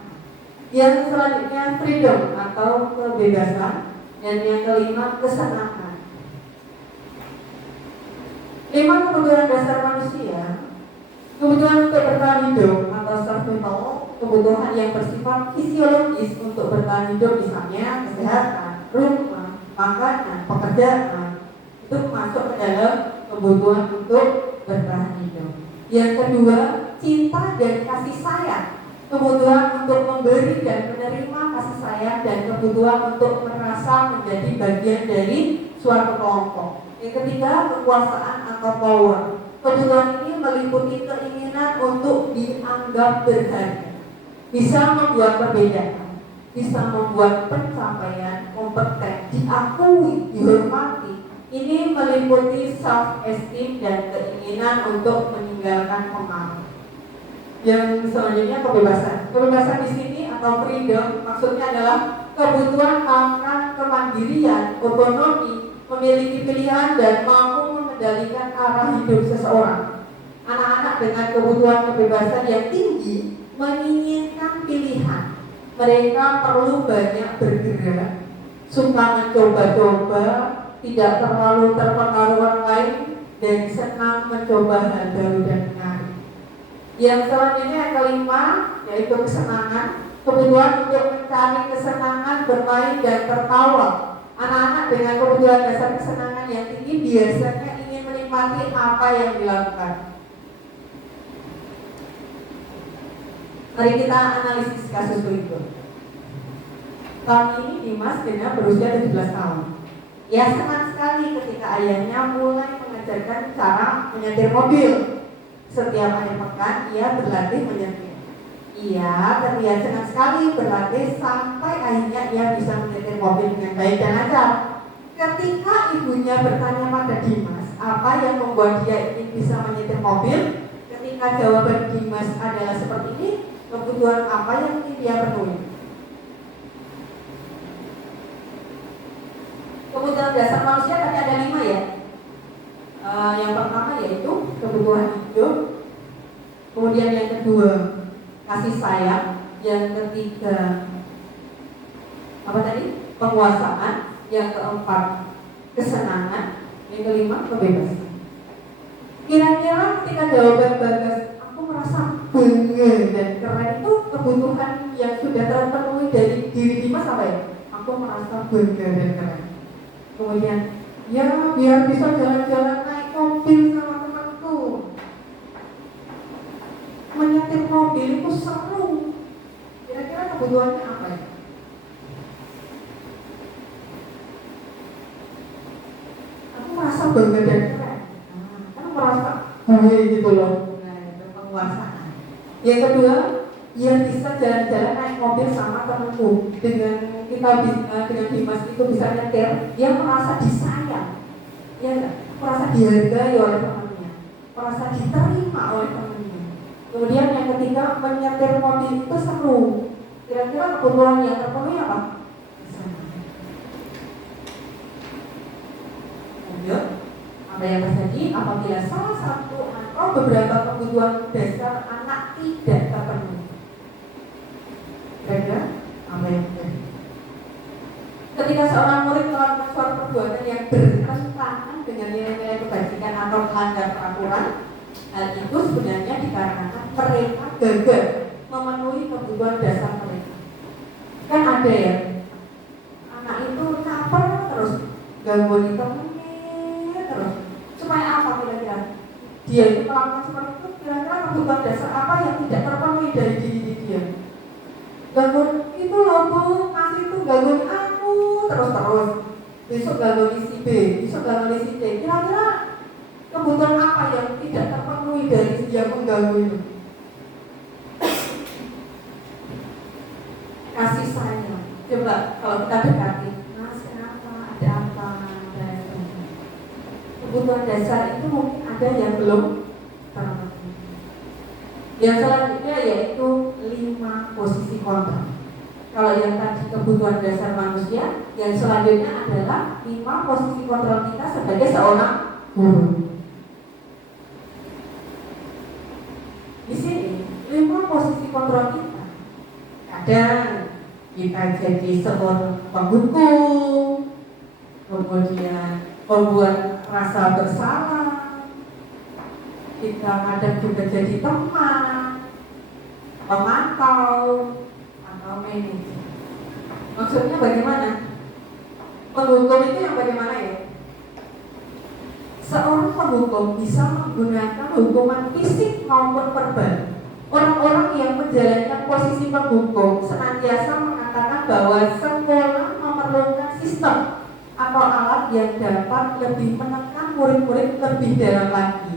Yang selanjutnya freedom atau kebebasan, dan yang kelima kesenangan. 5 kebutuhan dasar manusia. Kebutuhan untuk bertahan hidup atau survival, kebutuhan yang bersifat fisiologis untuk bertahan hidup, misalnya kesehatan, rumah, makanan, pekerjaan, itu masuk ke dalam kebutuhan untuk bertahan hidup. Yang kedua, cinta dan kasih sayang, kebutuhan untuk memberi dan menerima kasih sayang, dan kebutuhan untuk merasa menjadi bagian dari suatu kelompok. Yang ketiga, kekuasaan atau power. Kebutuhan ini meliputi keinginan untuk dianggap berharga, bisa membuat perbedaan, bisa membuat pencapaian kompeten, diakui, dihormati. Ini meliputi self-esteem dan keinginan untuk meninggalkan pengaruh. Yang selanjutnya kebebasan. Kebebasan di sini atau freedom maksudnya adalah kebutuhan akan kemandirian, otonomi, memiliki pilihan dan mampu mengendalikan arah hidup seseorang. Anak-anak dengan kebutuhan kebebasan yang tinggi menginginkan pilihan. Mereka perlu banyak bergerak, suka mencoba-coba, tidak terlalu terpengaruh orang lain, dan senang mencoba hal baru dan menarik. Yang selanjutnya yang kelima yaitu kesenangan. Kebutuhan untuk mencari kesenangan, bermain dan tertawa. Anak-anak dengan kebutuhan dasar kesenangan yang tinggi biasanya ingin menikmati apa yang dilakukan. Mari kita analisis kasus berikut. Tahun ini Dimas genap berusia 17 tahun. Ia senang sekali ketika ayahnya mulai mengajarkan cara menyetir mobil. Setiap akhir pekan ia berlatih menyetir. Ia terlihat senang sekali berlatih sampai akhirnya ia bisa menyetir mobil dengan baik dan lancar. Ketika ibunya bertanya pada Dimas apa yang membuat dia ingin bisa menyetir mobil, ketika jawaban Dimas adalah seperti ini, kebutuhan apa yang ingin dia penuhi? Kebutuhan dasar manusia tadi ada 5 ya. Yang pertama yaitu kebutuhan hidup. Kemudian yang kedua kasih sayang. Yang ketiga apa tadi? Penguasaan. Yang keempat kesenangan. Yang kelima kebebasan. Kira-kira ketika jawaban Bagas, aku merasa bangga dan keren, itu kebutuhan yang sudah terpenuhi dari diri Dimas apa ya? Aku merasa bangga dan keren. Kemudian, ya biar bisa jalan-jalan naik mobil sama temanku. Menyetir mobil itu seru. Kira-kira kebutuhannya apa ya? Aku merasa bangga dan keren. Aku merasa gitu loh. Nah, itu penguasaan. Yang kedua, ia bisa jalan-jalan naik mobil sama temanku. Dengan Dimas itu bisa nyetir, dia merasa disayang, ya enggak? Merasa dihargai oleh temannya, merasa diterima oleh temannya. Kemudian yang ketiga, menyetir mobil itu seru. Kira-kira kebutuhan yang terpenuhi apa? Lanjut, apa yang terjadi apabila salah satu atau beberapa kebutuhan dasar anak tidak terpenuhi? Kira-kira apa yang terjadi? Ketika seorang murid melakukan suatu perbuatan yang bertentangan dengan nilai-nilai kebajikan atau melanggar peraturan, hal itu sebenarnya dikarenakan mereka gagal memenuhi kebutuhan dasar mereka. Kan ada ya, anak itu caper terus, gangguin temennya terus. Supaya apa kira-kira? Dia itu melakukan seperti itu, kira-kira kebutuhan dasar apa yang tidak terpenuhi dari diri dia? Gangguin itu loh bu, masih itu gangguin terus besok gangguin si B, besok gangguin si C. Kira-kira kebutuhan apa yang tidak terpenuhi dari dia mengganggu itu? Kasih sayang. Coba kalau kita dekati, Mas kenapa, ada apa, kebutuhan dasar itu mungkin ada yang belum terpenuhi. Yang selanjutnya yaitu 5 posisi kontrol. Kalau yang tadi kebutuhan dasar manusia, yang selanjutnya adalah 5 posisi kontrol kita sebagai seorang guru. Di sini 5 posisi kontrol kita. Kadang kita jadi seorang penghukum, kemudian membuat rasa bersalah. Kita kadang juga jadi teman, pemantau, manajer. Maksudnya bagaimana? Penghukum itu yang bagaimana ya? Seorang penghukum bisa menggunakan hukuman fisik maupun verbal. Orang-orang yang menjalankan posisi penghukum senantiasa mengatakan bahwa sekolah memerlukan sistem atau alat yang dapat lebih menekan murid-murid lebih dalam lagi.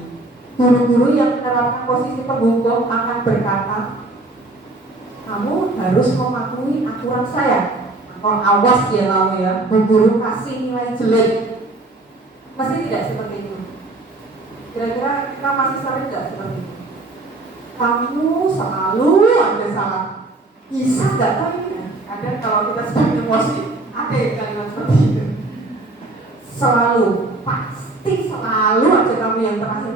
Guru-guru yang menerapkan posisi penghukum akan berkata, kamu harus mematuhi aturan saya. Atau awas ya kamu ya, bu guru kasih nilai jelek. Masih tidak seperti itu. Kira-kira kita masih sering tidak seperti itu? Kamu selalu ada salah. Bisa nggak tahu ini? Ada kalau kita sedang emosi, ada yang kalimat seperti itu. Selalu, pasti selalu aja kamu yang terakhir.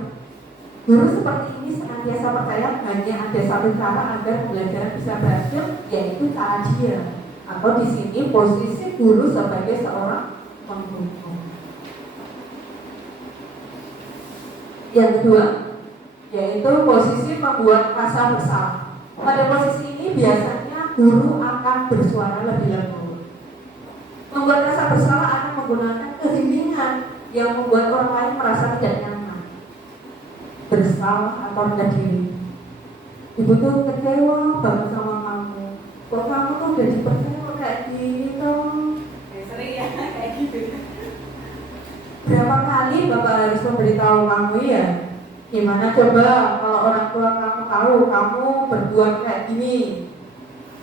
Guru seperti ini senantiasa percaya hanya ada satu cara agar pembelajaran bisa berhasil, yaitu cara dia. Atau di sini posisi guru sebagai seorang penghukum. Yang kedua, yaitu posisi membuat rasa bersalah. Pada posisi ini biasanya guru akan bersuara lebih lembut. Membuat rasa bersalah menggunakan keheningan yang membuat orang lain merasa tidak nyaman, bersalah atau rendah diri. Ibu tuh kecewa banget sama kamu. Kok kamu tuh udah dipercaya kayak gini toh? Sering ya kayak gitu. Berapa kali Bapak harus memberitahu kamu ya? Gimana coba kalau orang tua kamu tahu kamu berbuat kayak gini?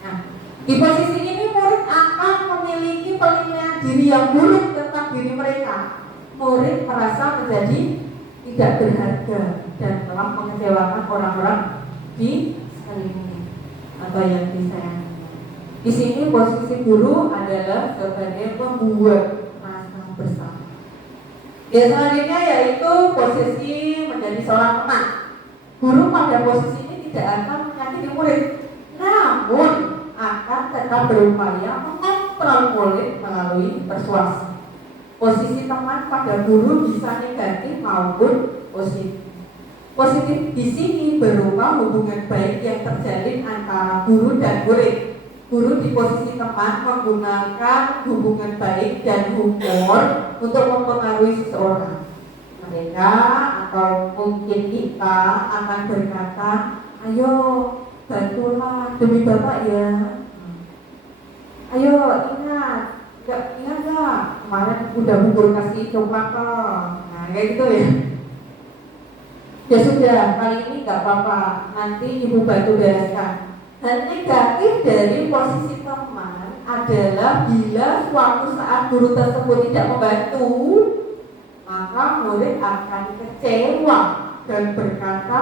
Nah, di posisi ini murid akan memiliki penilaian diri yang buruk tentang diri mereka. Murid merasa menjadi tidak berharga dan telah mengecewakan orang-orang di sekelilingnya atau yang disayangi. Di sini posisi guru adalah sebagai pembuat rasa bersalah. Yang selanjutnya yaitu posisi menjadi seorang teman. Guru pada posisi ini tidak akan menyakiti murid, namun akan tetap berupaya mengontrol murid melalui persuasi. Posisi teman pada guru bisa negatif maupun positif. Positif di sini berupa hubungan baik yang terjalin antara guru dan murid. Guru di posisi teman menggunakan hubungan baik dan humor untuk mempengaruhi seseorang. Mereka atau mungkin kita akan berkata, ayo bantulah demi Bapak ya. Ayo ingat gak? Kemarin udah bubur kasih coklat kok. Nah kayak gitu ya. Ya sudah, kali ini gak apa-apa, nanti ibu bantu bereskan. Dan negatif dari posisi teman adalah bila suatu saat guru tersebut tidak membantu, maka murid akan kecewa dan berkata,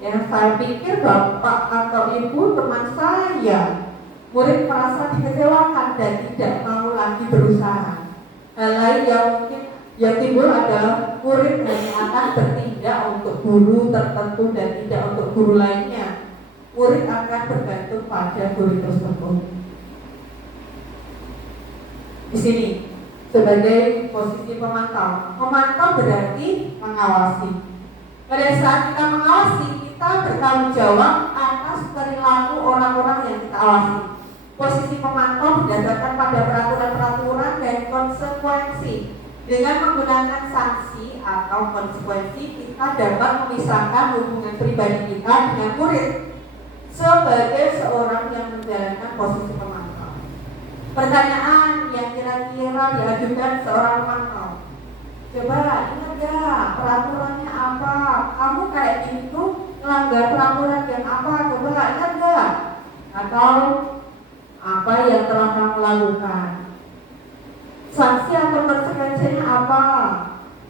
ya saya pikir Bapak atau Ibu teman saya. Murid merasa dikecewakan dan tidak mau lagi berusaha. Hal lain yang timbul adalah murid hanya akan bertindak untuk guru tertentu dan tidak untuk guru lainnya. Murid akan bergantung pada guru tersebut. Di sini sebagai posisi pemantau. Memantau berarti mengawasi. Pada saat kita mengawasi, kita bertanggung jawab atas perilaku orang-orang yang kita awasi. Posisi pemantau berdasarkan pada peraturan-peraturan dan konsekuensi. Dengan menggunakan sanksi atau konsekuensi, kita dapat memisahkan hubungan pribadi kita dengan murid sebagai seorang yang menjalankan posisi pemantau. Pertanyaan yang kira-kira diajukan seorang pemantau. Coba ingat gak peraturannya apa? Kamu kayak gini tuh melanggar peraturan yang apa? Coba ingat gak? Atau apa yang telah kamu lakukan? Sanksi atau konsekuensinya apa?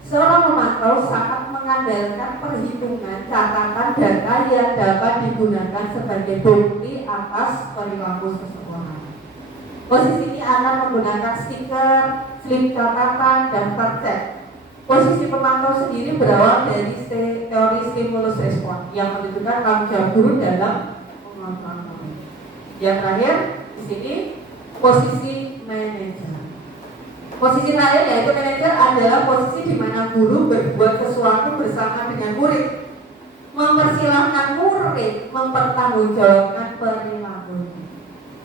Seorang pemantau sangat mengandalkan perhitungan catatan data yang dapat digunakan sebagai bukti atas perilaku seseorang. Posisi ini akan menggunakan stiker, slip catatan, dan cek. Posisi pemantau sendiri berawal dari teori stimulus respon yang menunjukkan tanggung jawab guru dalam pemantauan. Yang terakhir di sini posisi manajer. Posisi terakhir yaitu manajer adalah posisi di mana guru berbuat sesuatu bersama dengan murid, mempersilahkan murid mempertanggungjawabkan perilakunya,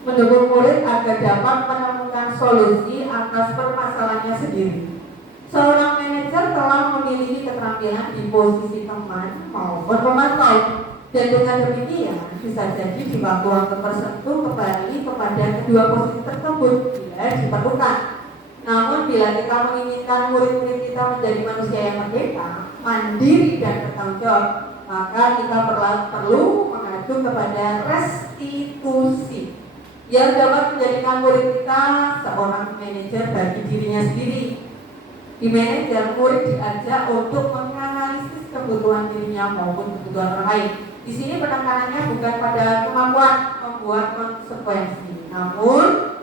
mendukung murid agar dapat menemukan solusi atas permasalahannya sendiri. Seorang manajer telah memiliki keterampilan di posisi teman maupun pemantau, dan dengan demikian bisa jadi di waktu-waktu tertentu kembali kepada kedua posisi tersebut bila diperlukan. Namun bila kita menginginkan murid-murid kita menjadi manusia yang merdeka, mandiri dan bertanggung jawab, maka kita perlu mengacu kepada restitusi yang dapat menjadikan murid kita seorang manajer bagi dirinya sendiri. Di manajer, murid diajak untuk menganalisis kebutuhan dirinya maupun kebutuhan orang lain. Di sini penekanannya bukan pada kemampuan membuat konsekuensi, namun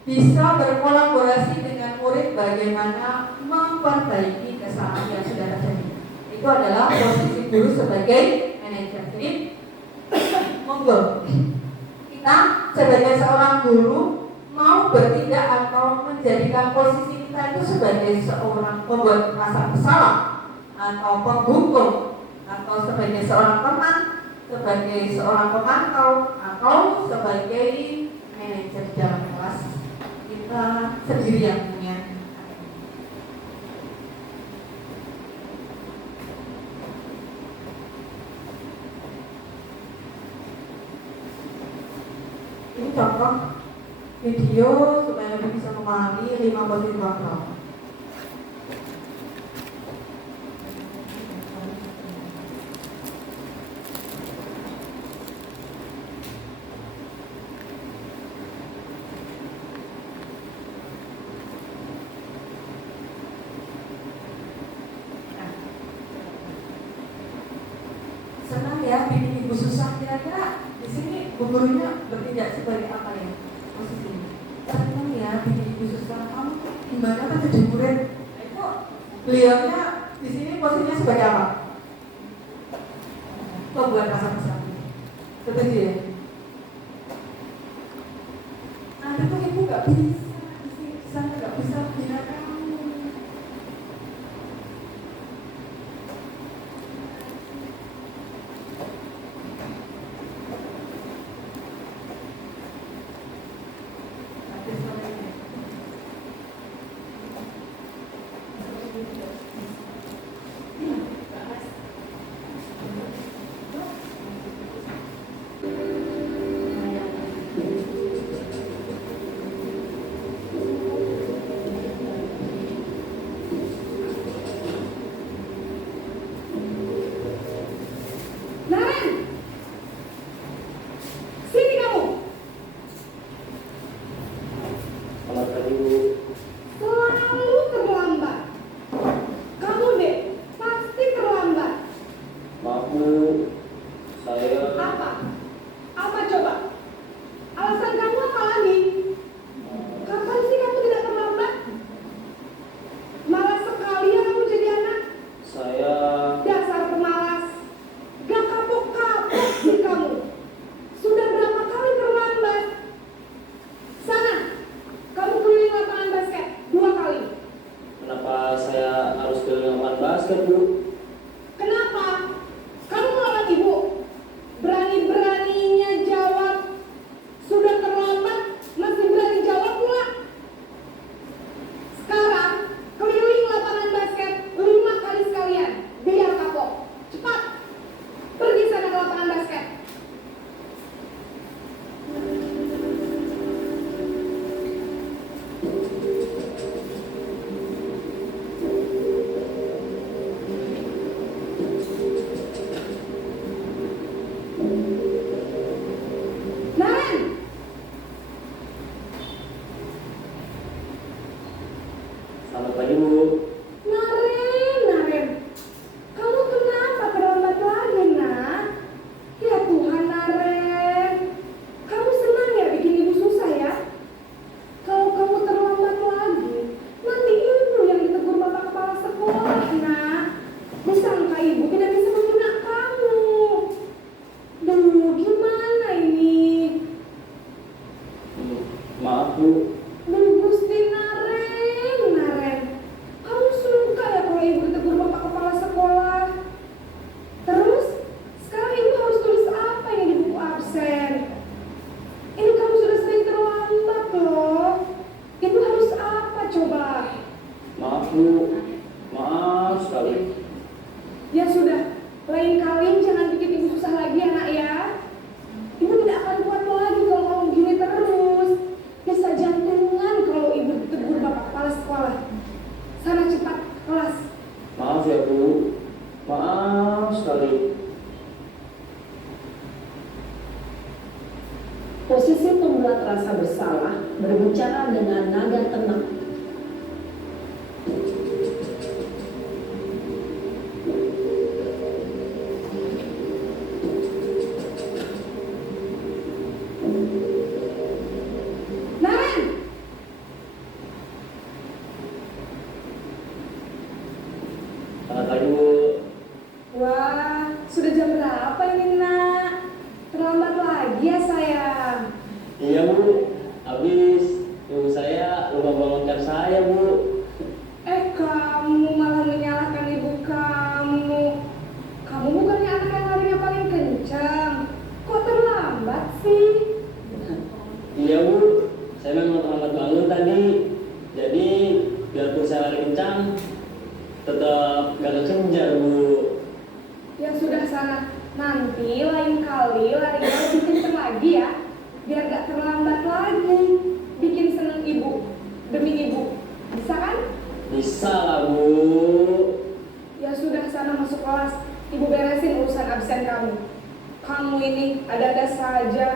bisa berkolaborasi dengan murid bagaimana memperbaiki kesalahan yang sudah terjadi. Itu adalah posisi guru sebagai manajer. Jadi, monggo kita sebagai seorang guru mau bertindak atau menjadikan posisi kita itu sebagai seorang pembuat rasa bersalah atau penghukum, atau sebagai seorang teman, sebagai seorang pemantau, atau sebagai manajer dalam kelas. Kita sendiri yang punya. contoh video supaya lebih bisa memahami 5 positif kontrol. Senang ya bikin ibu susah, kira-kira di sini bu gurunya bertindak sebagai apa ya posisinya? Senang ya bikin ibu susah, kamu gimana kan jadi murid? Itu beliaunya di sini posisinya sebagai apa? Pembuat rasa kesal. Setuju ya? Nanti tuh ibu nggak bisa di sana nggak bisa bina kamu. Selamat pagi, Bu. Naren, kamu kenapa terlambat lagi, nak? Ya Tuhan, Naren, kamu senang ya bikin ibu susah ya? Kalau kamu terlambat lagi, nanti ibu yang ditegur bapak kepala sekolah, nak. Disangka ibu tidak bisa menghina kamu. Duh, gimana ini? Maaf, Bu. Gusti Naren, kamu suka ya kalau ibu ditegur bapak kepala sekolah? Terus, sekarang ibu harus tulis apa ini di buku absen? Ini kamu sudah sering terlambat loh. Ibu harus apa coba? Maaf, Bu. Maaf sekali. Ya sudah, lain kali jangan bikin ibu susah lagi ya, nak ya. Ibu tidak akan kuat lagi kalau kamu gini terus. Bisa jantungan kalau ibu ditegur bapak kepala sekolah. Sana cepat ke kelas. Maaf ya, Bu. Maaf sekali. Posisi pembuat rasa bersalah berbicara dengan nada tenang. Naren, Selamat pagi, Bu. wah, sudah jam berapa ini, nak? Terlambat lagi ya, sayang. Iya, Bu. Habis ibu saya lupa bangunkan saya, Bu. Kamu malah menyalahkan ibu kamu. Kamu bukannya anak yang larinya paling kencang. Kok terlambat sih? Iya, Bu. Saya memang terlambat bangun tadi. Jadi, biarpun saya lari kencang, tetap gak kekejar, Bu. Ya sudah sana. Nanti lain kali larinya lebih kencang lagi ya. Biar gak terlambat demi ibu. Bisa kan? Bisa lah, Bu. Ya sudah, sana masuk kelas. Ibu beresin urusan absen kamu. Kamu ini ada-ada saja.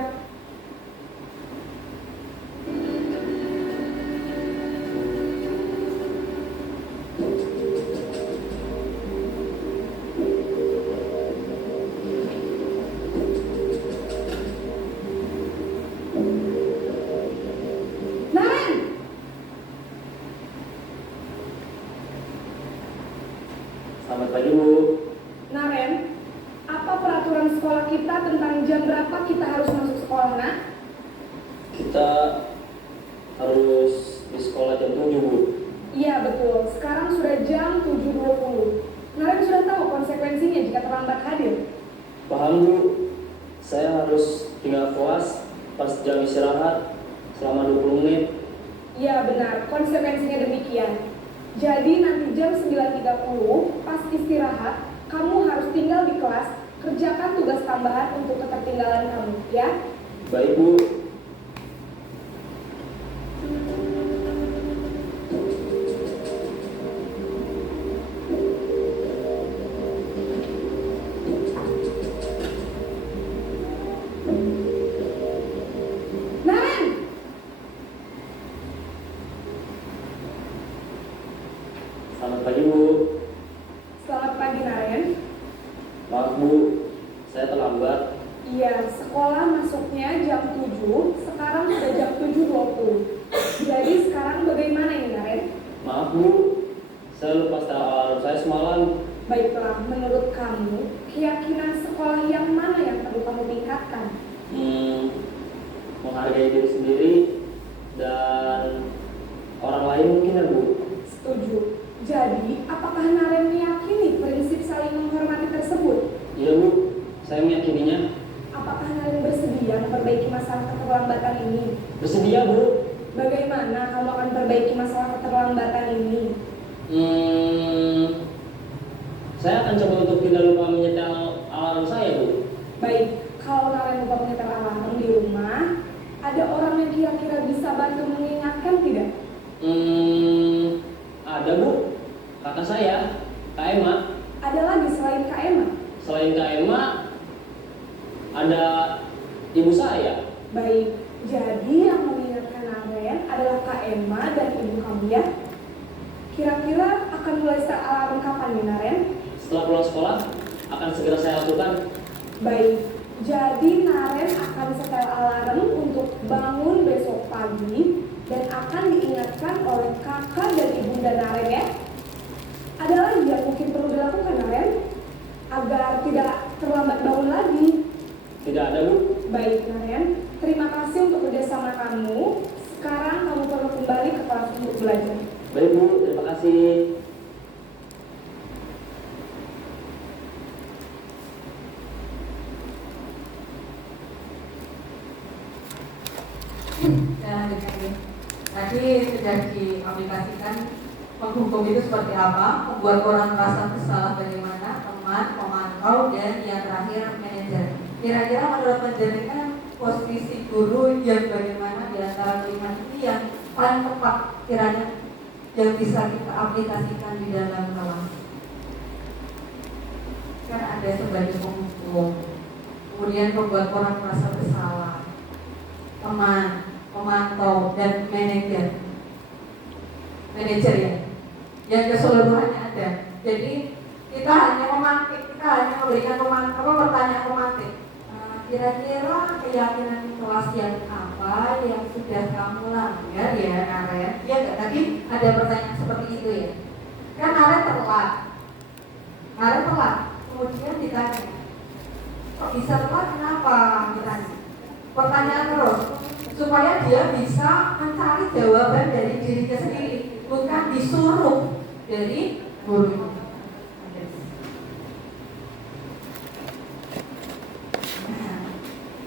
Naren! Selamat pagi, Bu. Naren, apa peraturan sekolah kita tentang jam berapa kita harus masuk sekolah, nak? Kita harus di sekolah jam 7, Bu. Iya betul, sekarang sudah jam 7.20. Naren sudah tahu konsekuensinya jika terlambat hadir. Paham, Bu. Saya harus tinggal kelas pas jam istirahat selama 20 menit. Iya benar, konsekuensinya demikian. Jadi nanti jam 9.30 pas istirahat, kamu harus tinggal di kelas, kerjakan tugas tambahan untuk ketertinggalan kamu, ya? Baik, Bu. Naren! Selamat pagi, Bu. Selamat pagi, Naren. Maaf, Bu. Saya terlambat. Iya, sekolah masuknya jam 7, sekarang sudah jam 7.20. Jadi sekarang bagaimana ini, Naren? Maaf, Bu. Saya lupa setel alarm saya semalam. Baiklah, menurut kamu, keyakinan sekolah yang mana yang perlu kamu tingkatkan? Menghargai diri sendiri dan orang lain mungkin ya, Bu. Setuju. Jadi, apakah Naren meyakini prinsip saling menghormati tersebut? Iya, Bu. Saya meyakininya. Apakah Naren bersedia memperbaiki masalah keterlambatan ini? Bersedia, Bu. Bagaimana kamu akan perbaiki masalah keterlambatan ini? Saya akan coba untuk tidak lupa menyetel alarm saya, Bu. Baik, kalau Naren lupa menyetel alarm di rumah, ada orang yang kira-kira bisa bantu mengingatkan tidak? Ada, Bu. Kakak saya, Kak Emma. Ada lagi selain Kak Emma? Selain Kak Emma, ada ibu saya. Baik, jadi yang mengingatkan Naren adalah Kak Emma dan ibu kamu, ya? Kira-kira akan mulai setel alarm kapan nih, Naren? Setelah pulang sekolah, akan segera saya lakukan. Baik, jadi Naren akan setel alarm untuk bangun besok pagi dan akan diingatkan oleh kakak dan ibunda Naren, ya. Ada lagi yang mungkin perlu dilakukan, Naren, agar tidak terlambat bangun lagi. Tidak ada, Bu. Baik, Naren, terima kasih untuk kerjasama kamu. Sekarang kamu perlu kembali ke kelas untuk belajar. Baik, Bu. Terima kasih. Dan tadi sudah diaplikasikan penghukum itu seperti apa, membuat orang merasa bersalah bagaimana, teman, pemantau, dan yang terakhir manajer. Kira-kira menurut penjelasan posisi guru yang bagaimana di antara kelima ini yang paling tepat kiranya yang bisa kita aplikasikan di dalam kelas? Kan ada sebagai penghukum, kemudian membuat orang merasa bersalah, teman, pemantau, dan manajer ya, yang keseluruhannya ada. Jadi kita hanya memantik, kita hanya memberikan pertanyaan pemantik. Kira-kira keyakinan kelas yang apa yang sudah kamu langgar ya, Naren? Ya nggak, tadi ada pertanyaan seperti itu ya. Kan Naren telat, kemudian ditanya, kok bisa telat, kenapa? Ditanya. Pertanyaan terus, supaya dia bisa mencari jawaban dari dirinya sendiri, bukan disuruh dari gurunya.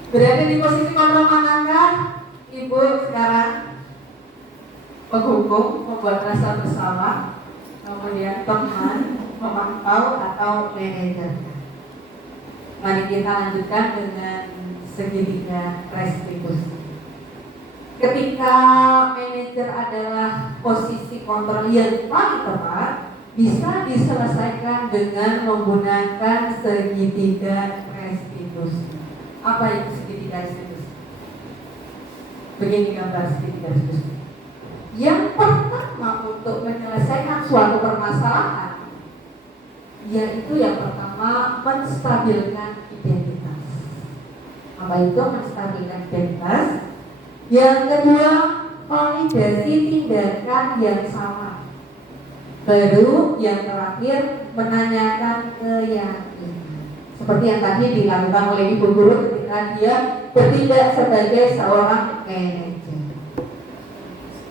Berada di posisi kontrol kan, ibu sekarang penghukum, membuat rasa bersalah, kemudian teman, memantau atau manajer. Mari kita lanjutkan dengan segitiga restitusi. Ketika manajer adalah posisi kontrol yang paling tepat, bisa diselesaikan dengan menggunakan segitiga restitusi. Apa itu segitiga restitusi? Begini gambar segitiga restitusi. Yang pertama untuk menyelesaikan suatu permasalahan, yaitu yang pertama menstabilkan identitas. Apa itu menstabilkan identitas? Yang kedua, validasi tindakan yang sama. Baru yang terakhir, menanyakan keyakinan. Seperti yang tadi dilakukan oleh ibu guru ketika dia bertindak sebagai seorang manajer.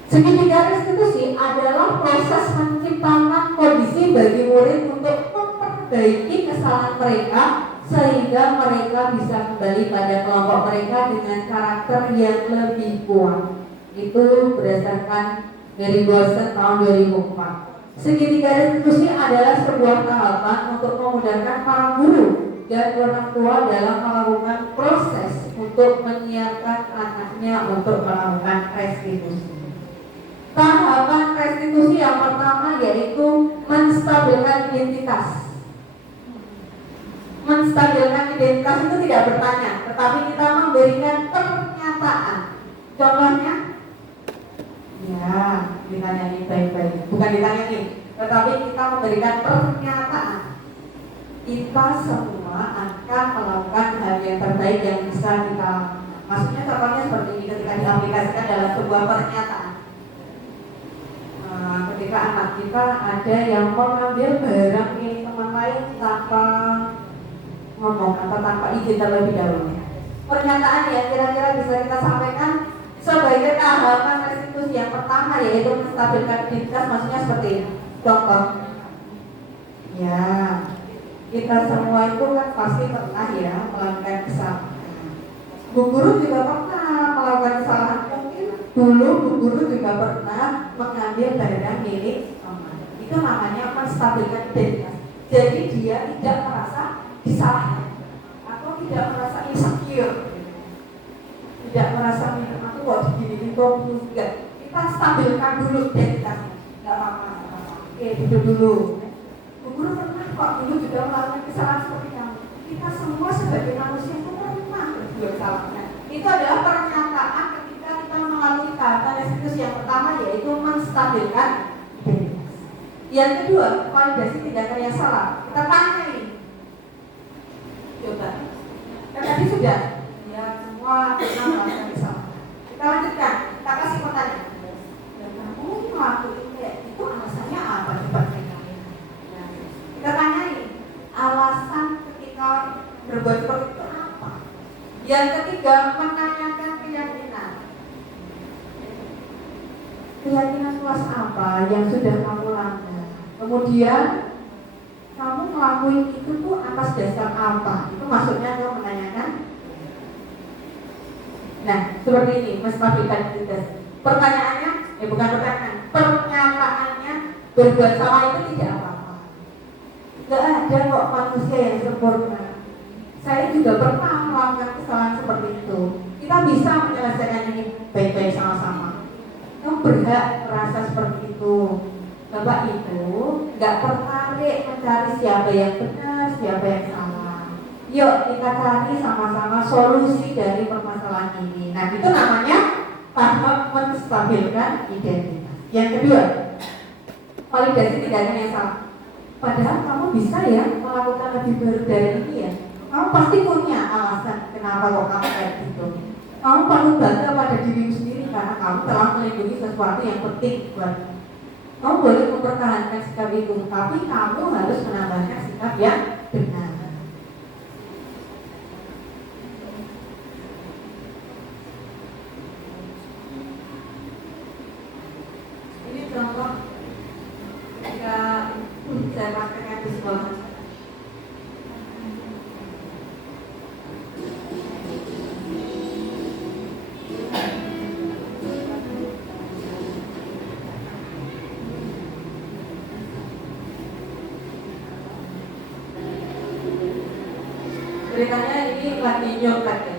Segitiga restitusi adalah proses menciptakan kondisi bagi murid untuk memperbaiki kesalahan mereka sehingga mereka bisa kembali pada kelompok mereka dengan karakter yang lebih kuat. Itu berdasarkan dari Gosen tahun 2004. Segitiga restitusi adalah sebuah tahapan untuk memudahkan para guru dan orang tua dalam melakukan proses untuk menyiapkan anaknya untuk melakukan restitusi. Tahapan restitusi yang pertama yaitu menstabilkan identitas. Menstabilkan identitas itu tidak bertanya, tetapi kita memberikan pernyataan. Contohnya, ya, ditanyai baik-baik. Bukan ditanyai, tetapi kita memberikan pernyataan. Kita semua akan melakukan hal yang terbaik yang bisa kita lakukan. Maksudnya contohnya seperti ini ketika diaplikasikan dalam sebuah pernyataan. Ketika anak kita ada yang mengambil barang milik teman lain tanpa ngomong atau tanpa izin terlebih dahulu. Pernyataan yang kira-kira bisa kita sampaikan sebagai tahapan restitusi yang pertama yaitu menstabilkan identitas, maksudnya seperti ini. Contoh, ya kita semua itu kan pasti pernah ya melakukan kesalahan. Bu guru juga pernah melakukan kesalahan. Mungkin dulu bu guru juga pernah mengambil barang milik teman. Itu namanya menstabilkan identitas. Jadi dia tidak merasa disalahkan atau tidak merasa insecure, tidak merasa minum aku kok digini kok enggak. Kita stabilkan dulu identitasnya, nggak apa-apa. Oke, duduk dulu. Bu guru pernah kok dulu juga melakukan kesalahan seperti kamu. Kita semua sebagai manusia itu pernah berbuat salah. Itu adalah pernyataan ketika kita melalui tahapan restitusi yang pertama yaitu menstabilkan identitas. Yang kedua, validasi tindakan yang salah. Kita tanyai. Coba. Kan tadi sudah. Ya semua pernah melakukan kesalahan. Kita lanjutkan. Kita kasih pertanyaan. Dan kamu ngelakuin kayak itu alasannya apa? Coba kita tanyai. Alasan ketika berbuat seperti itu apa? Yang ketiga, menanyakan keyakinan. Keyakinan kelas apa yang sudah kamu langgar? Kemudian kamu ngelakuin itu tuh atas dasar apa? Itu maksudnya kamu menanyakan. Nah, seperti ini, menstabilkan identitas. Pertanyaannya, bukan pertanyaan, pernyataannya berbuat salah itu tidak apa-apa. Gak ada kok manusia yang sempurna. Saya juga pernah melakukan kesalahan seperti itu. Kita bisa menyelesaikan ini baik-baik sama-sama. Kamu berhak merasa seperti itu. Bapak itu gak tertarik mencari siapa yang benar, siapa yang salah. Yuk kita cari sama-sama solusi dari permasalahan ini. Nah itu namanya tahap menstabilkan identitas. Yang kedua, validasi tindakan yang salah. Padahal kamu bisa ya melakukan lebih baru dari ini ya. Kamu pasti punya alasan kenapa kok kamu kayak gitu. Kamu perlu bangga pada dirimu sendiri karena kamu telah melindungi sesuatu yang penting buat kamu. Boleh mempertahankan sikap itu, tapi kamu harus menambahkan sikap yang benar. Ini contoh ketika saya praktekkan di sekolah. Ceritanya ini lagi nyontek ya,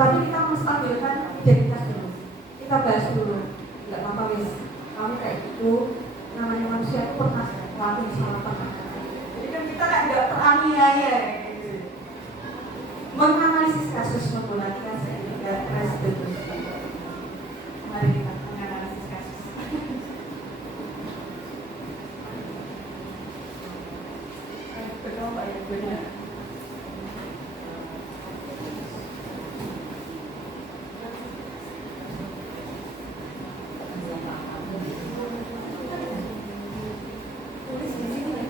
Tetapi kita menstabilkan identitas dulu. Kita bahas dulu. Enggak apa-apa wis. Kamu kayak gitu, namanya manusia itu pernah ngelakuin salah pernah. Jadi kan kita nggak teraniaya. Menganalisis kasus membolehkan sehingga restitusi. Mari kita menganalisis kasus. Betul Pak ya, benar. Tulis di sini ya.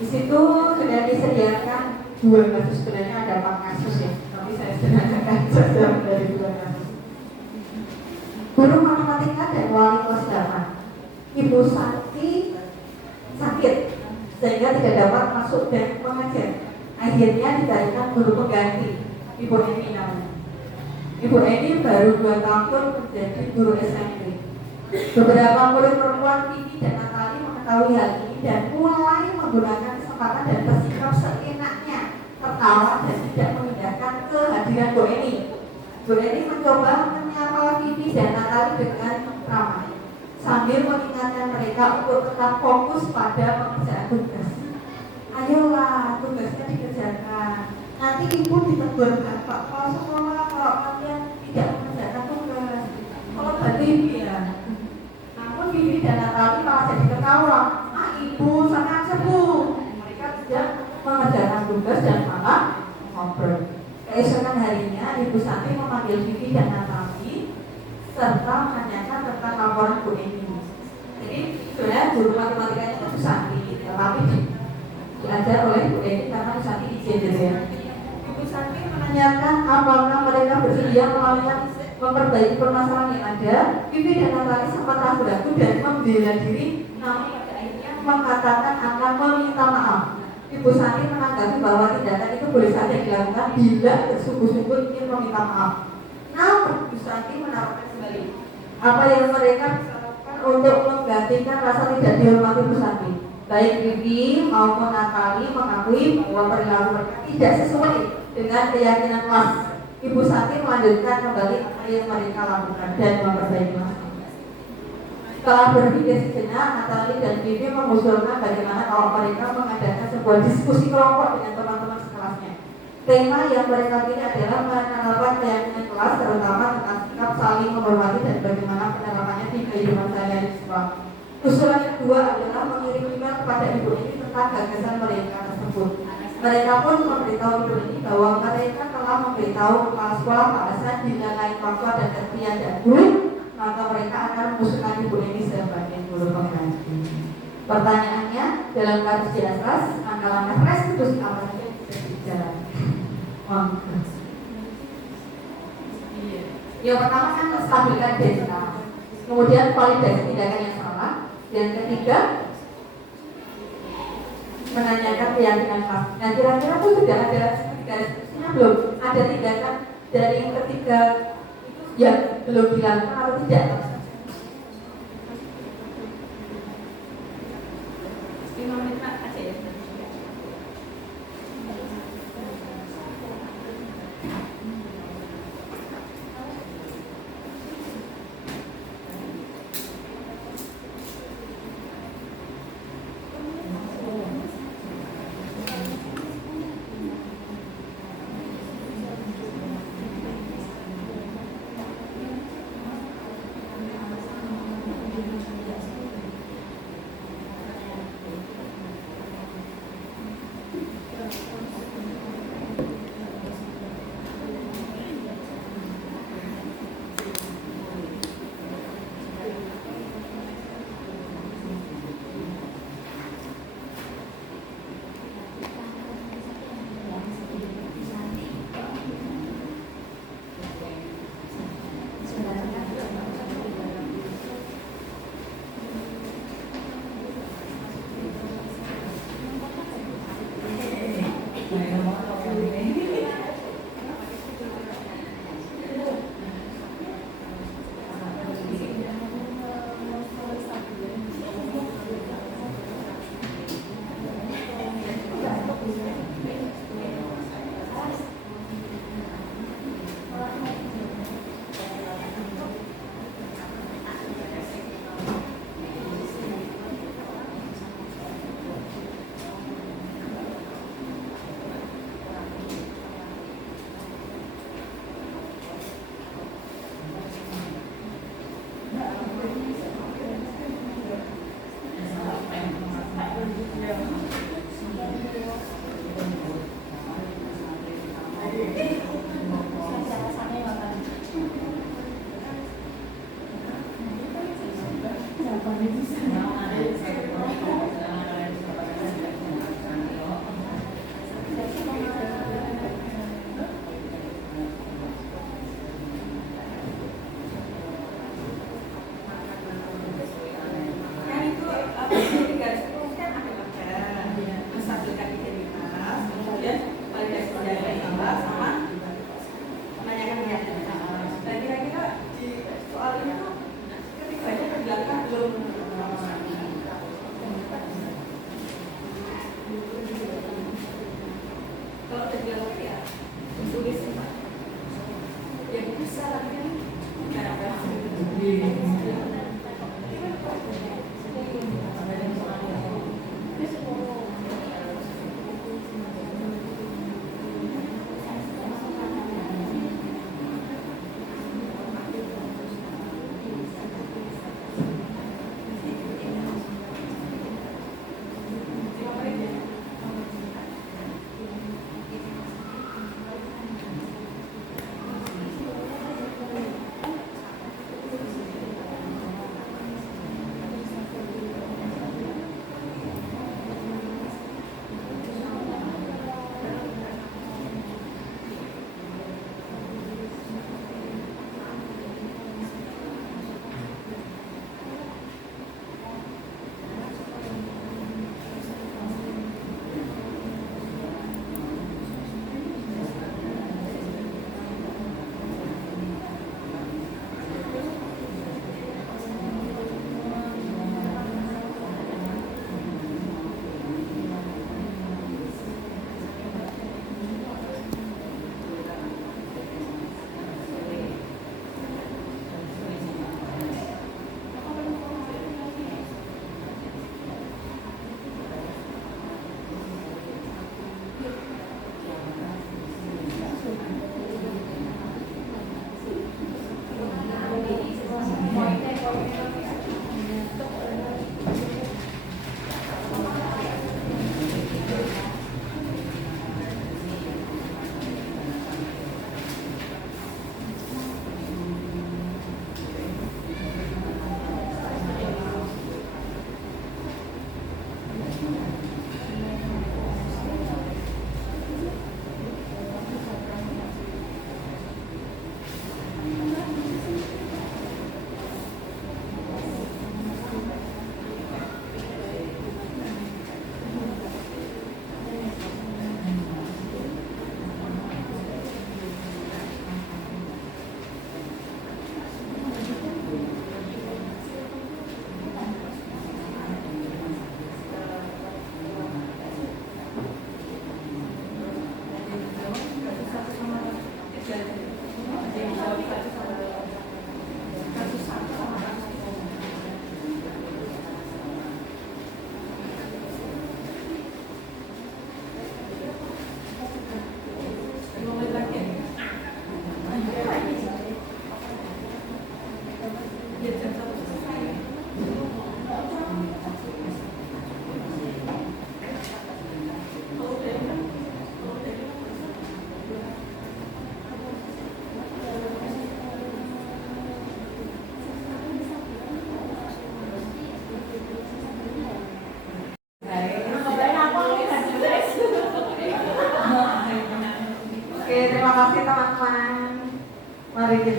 Di situ sudah disediakan 2 kasus, sebenarnya ada 4 kasus ya, tapi saya sederhanakan saja dari 2 kasus. Guru matematika dan wali kelas 8, Ibu Santi sakit sehingga tidak dapat masuk dan mengajar. Akhirnya dicarikan guru pengganti, Ibu Eni namanya. Ibu Eni baru 2 tahun menjadi guru SMP. Beberapa murid perempuan Vivi dan Natali mengetahui hal ini dan mulai menggunakan kesempatan dan bersikap seenaknya, tertawa dan tidak memindahkan kehadiran Bu Eni. Bu Eni mencoba menyapa Vivi dan Natali dengan ramah sambil mengingatkan mereka untuk tetap fokus pada pekerjaan tugas. Ayolah, tugasnya dikerjakan. Nanti ibu ditegur bapak kalau sekolah kalau kalian tidak mengerjakan tugas. Kalau bagi ibu ya. Namun Vivi dan Natali malah jadi ketawa. Ibu sangat sembuh. Mereka tidak mengerjakan tugas dan malah ngobrol. Keesokan harinya Ibu Santi memanggil Vivi dan Natali serta menanyakan tentang laporan Bu Eni. Jadi sebenarnya guru matematikanya itu Bu Santi, tetapi diajar oleh Bu Eni karena Bu Santi izin gitu ya. Ibu Santi menanyakan apakah mereka bersedia memperbaiki permasalahan yang ada. Vivi dan Natali sempat ragu-ragu dan membela diri, namun pada akhirnya mengatakan akan meminta maaf. Ibu Santi menanggapi bahwa tindakan itu boleh saja dilakukan bila bersungguh-sungguh ingin meminta maaf. Namun Ibu Santi menawarkan kembali apa yang mereka bisa lakukan untuk menggantikan rasa tidak dihormati Ibu Santi. Baik Vivi maupun Natali mengakui bahwa perilaku mereka tidak sesuai dengan keyakinan kelas. Ibu Santi melanjutkan kembali apa yang mereka lakukan dan memperbaiki masalah. Setelah berpikir sejenak, Natali dan Vivi mengusulkan bagaimana kalau mereka mengadakan sebuah diskusi kelompok dengan teman-teman sekelasnya. Tema yang mereka pilih adalah mengenalkan keyakinan kelas, terutama tentang sikap saling menghormati dan bagaimana penerapannya di kehidupan sehari-hari di sekolah. Usulan kedua adalah mengirim email kepada Ibu ini tentang gagasan mereka tersebut. Mereka pun memberitahu Ibu ini bahwa mereka telah memberitahu kepala sekolah Pak Hasan bila lain waktu ada ketiadaan guru, maka mereka akan mengusulkan Ibu ini sebagai guru pengganti. Pertanyaannya, dalam kasus di atas, langkah-langkah restitusi apa saja yang bisa dijalankan? Yang pertama kan menstabilkan data, kemudian validasi tindakan yang salah, dan ketiga menanyakan keyakinan kelas. Nah kira-kira itu sudah ada ketiga restitusinya belum? Ada tindakan dari yang ketiga itu yang belum dilakukan atau tidak? 5 menit Pak, aja ya.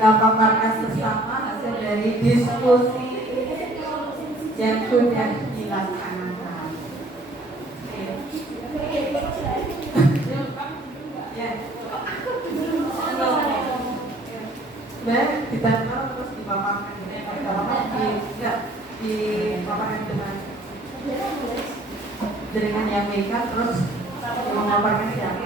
kita paparkan bersama hasil dari diskusi yang sudah dilaksanakan. Dan ditempel terus dipaparkan, dipaparkan dengan jaringan yang beda, terus memaparkan siapa.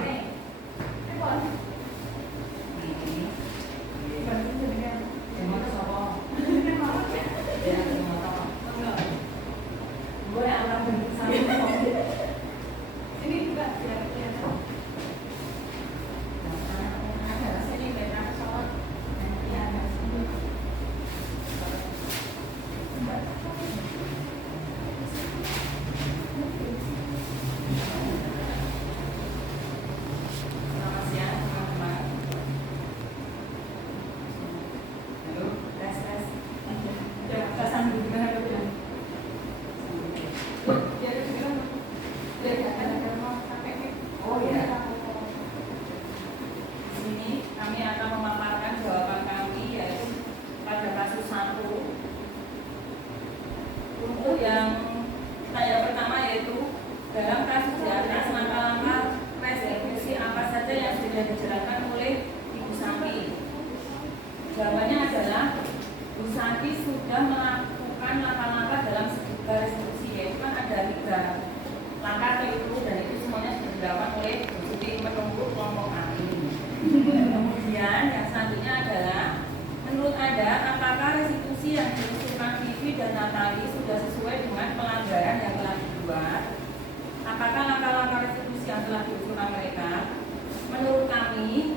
Jawabannya adalah Bu Santi sudah melakukan langkah-langkah dalam segala restitusi, yaitu kan ada 3 langkah itu, dan itu semuanya sudah dilakukan oleh Bu Santi menunggu kelompok kami. Kemudian yang selanjutnya adalah menurut Anda apakah restitusi yang diusulkan Vivi dan Natali sudah sesuai dengan pelanggaran yang telah dibuat? Apakah langkah-langkah restitusi yang telah diusulkan mereka? Menurut kami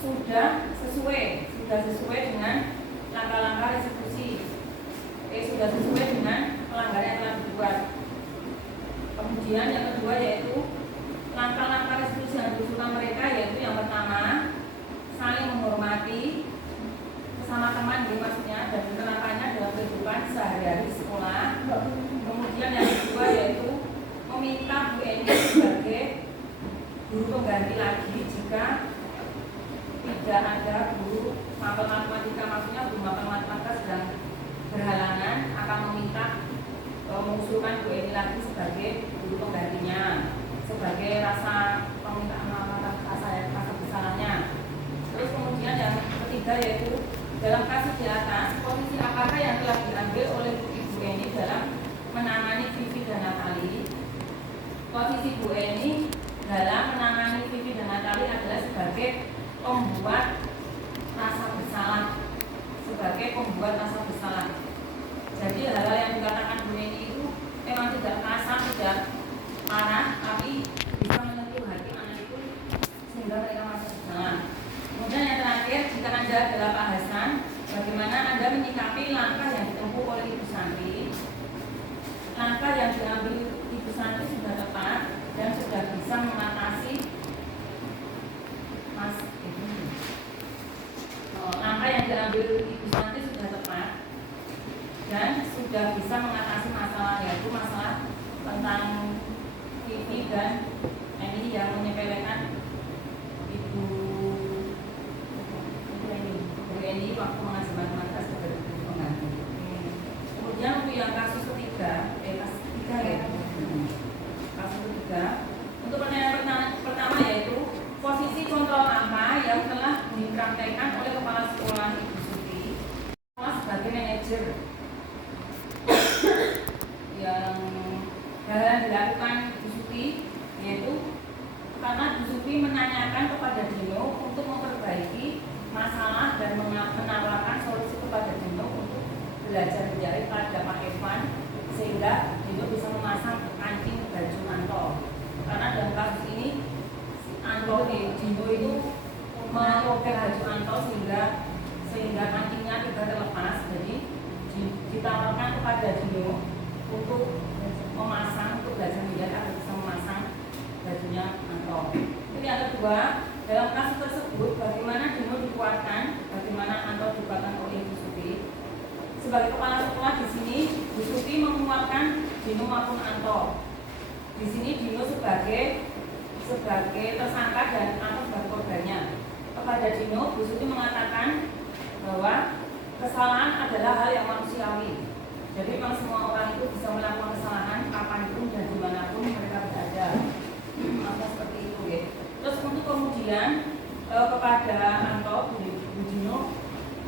sudah sesuai dengan langkah-langkah restitusi, sudah sesuai dengan pelanggaran yang telah dibuat. Kemudian yang kedua yaitu langkah-langkah restitusi yang diusulkan mereka, yaitu yang pertama saling menghormati sesama teman, maksudnya, dan menerapkannya dalam kehidupan sehari-hari sekolah. Kemudian yang kedua yaitu meminta Bu Eni sebagai guru pengganti lagi jika tidak ada guru mapel matematika, maksudnya guru mapel matematika sedang berhalangan, akan meminta mengusulkan Bu Eni lagi sebagai guru penggantinya sebagai rasa permintaan rasa bersalahnya. Terus kemudian yang ketiga yaitu dalam kasus di atas, posisi apakah yang telah diambil oleh Ibu Eni dalam menangani Vivi dan Natali? Posisi Bu Eni dalam menangani Vivi dan Natali adalah sebagai pembuat rasa bersalah, Jadi hal-hal yang dikatakan Bu Eni itu memang tidak kasar, tidak parah, tapi bisa menyentuh hati manapun sehingga mereka merasa bersalah. Kemudian yang terakhir, jika Anda adalah Pak Hasan, bagaimana Anda menyikapi langkah yang ditempuh oleh Ibu Santi? Langkah yang diambil Ibu Santi sudah tepat dan sudah bisa mengatasi langkah yang diambil Ibu Santi sudah tepat dan sudah bisa mengatasi masalah, yaitu masalah tentang Vivi dan Eni yang menyepelekan Ibu Eni waktu mengajar matematika sebagai guru pengganti. Kemudian untuk yang kasus ketiga, kasus ketiga, untuk pertanyaan pertama yaitu posisi kontrol apa yang telah dipraktekkan oleh kepala sekolah Ibu Suti sebagai manajer yang dilakukan Bu Suti, yaitu karena Bu Suti menanyakan kepada Dino untuk memperbaiki masalah dan menawarkan solusi kepada Dino untuk belajar menjahit pada Pak Evan sehingga Dino bisa memasang kancing baju Anto. Karena dalam kasus ini Anto Dino itu merobek baju Anto sehingga kancingnya tidak terlepas, jadi ditawarkan kepada Dino untuk memasang, untuk belajar menjahit agar bisa memasang bajunya Anto. Ini yang kedua, dalam kasus tersebut bagaimana Dino dikuatkan, bagaimana Anto dikuatkan oleh Ibu Suti. Sebagai kepala sekolah di sini, Bu Suti menguatkan Dino maupun Anto. Di sini Dino sebagai tersangka dan Anto sebagai korbannya. kepada Dino, Bu Suti mengatakan bahwa kesalahan adalah hal yang manusiawi. Jadi memang semua orang itu bisa melakukan kesalahan kapanpun dan dimanapun mereka berada. Maka seperti itu ya. Terus untuk kemudian kepada Anto, Bu Dino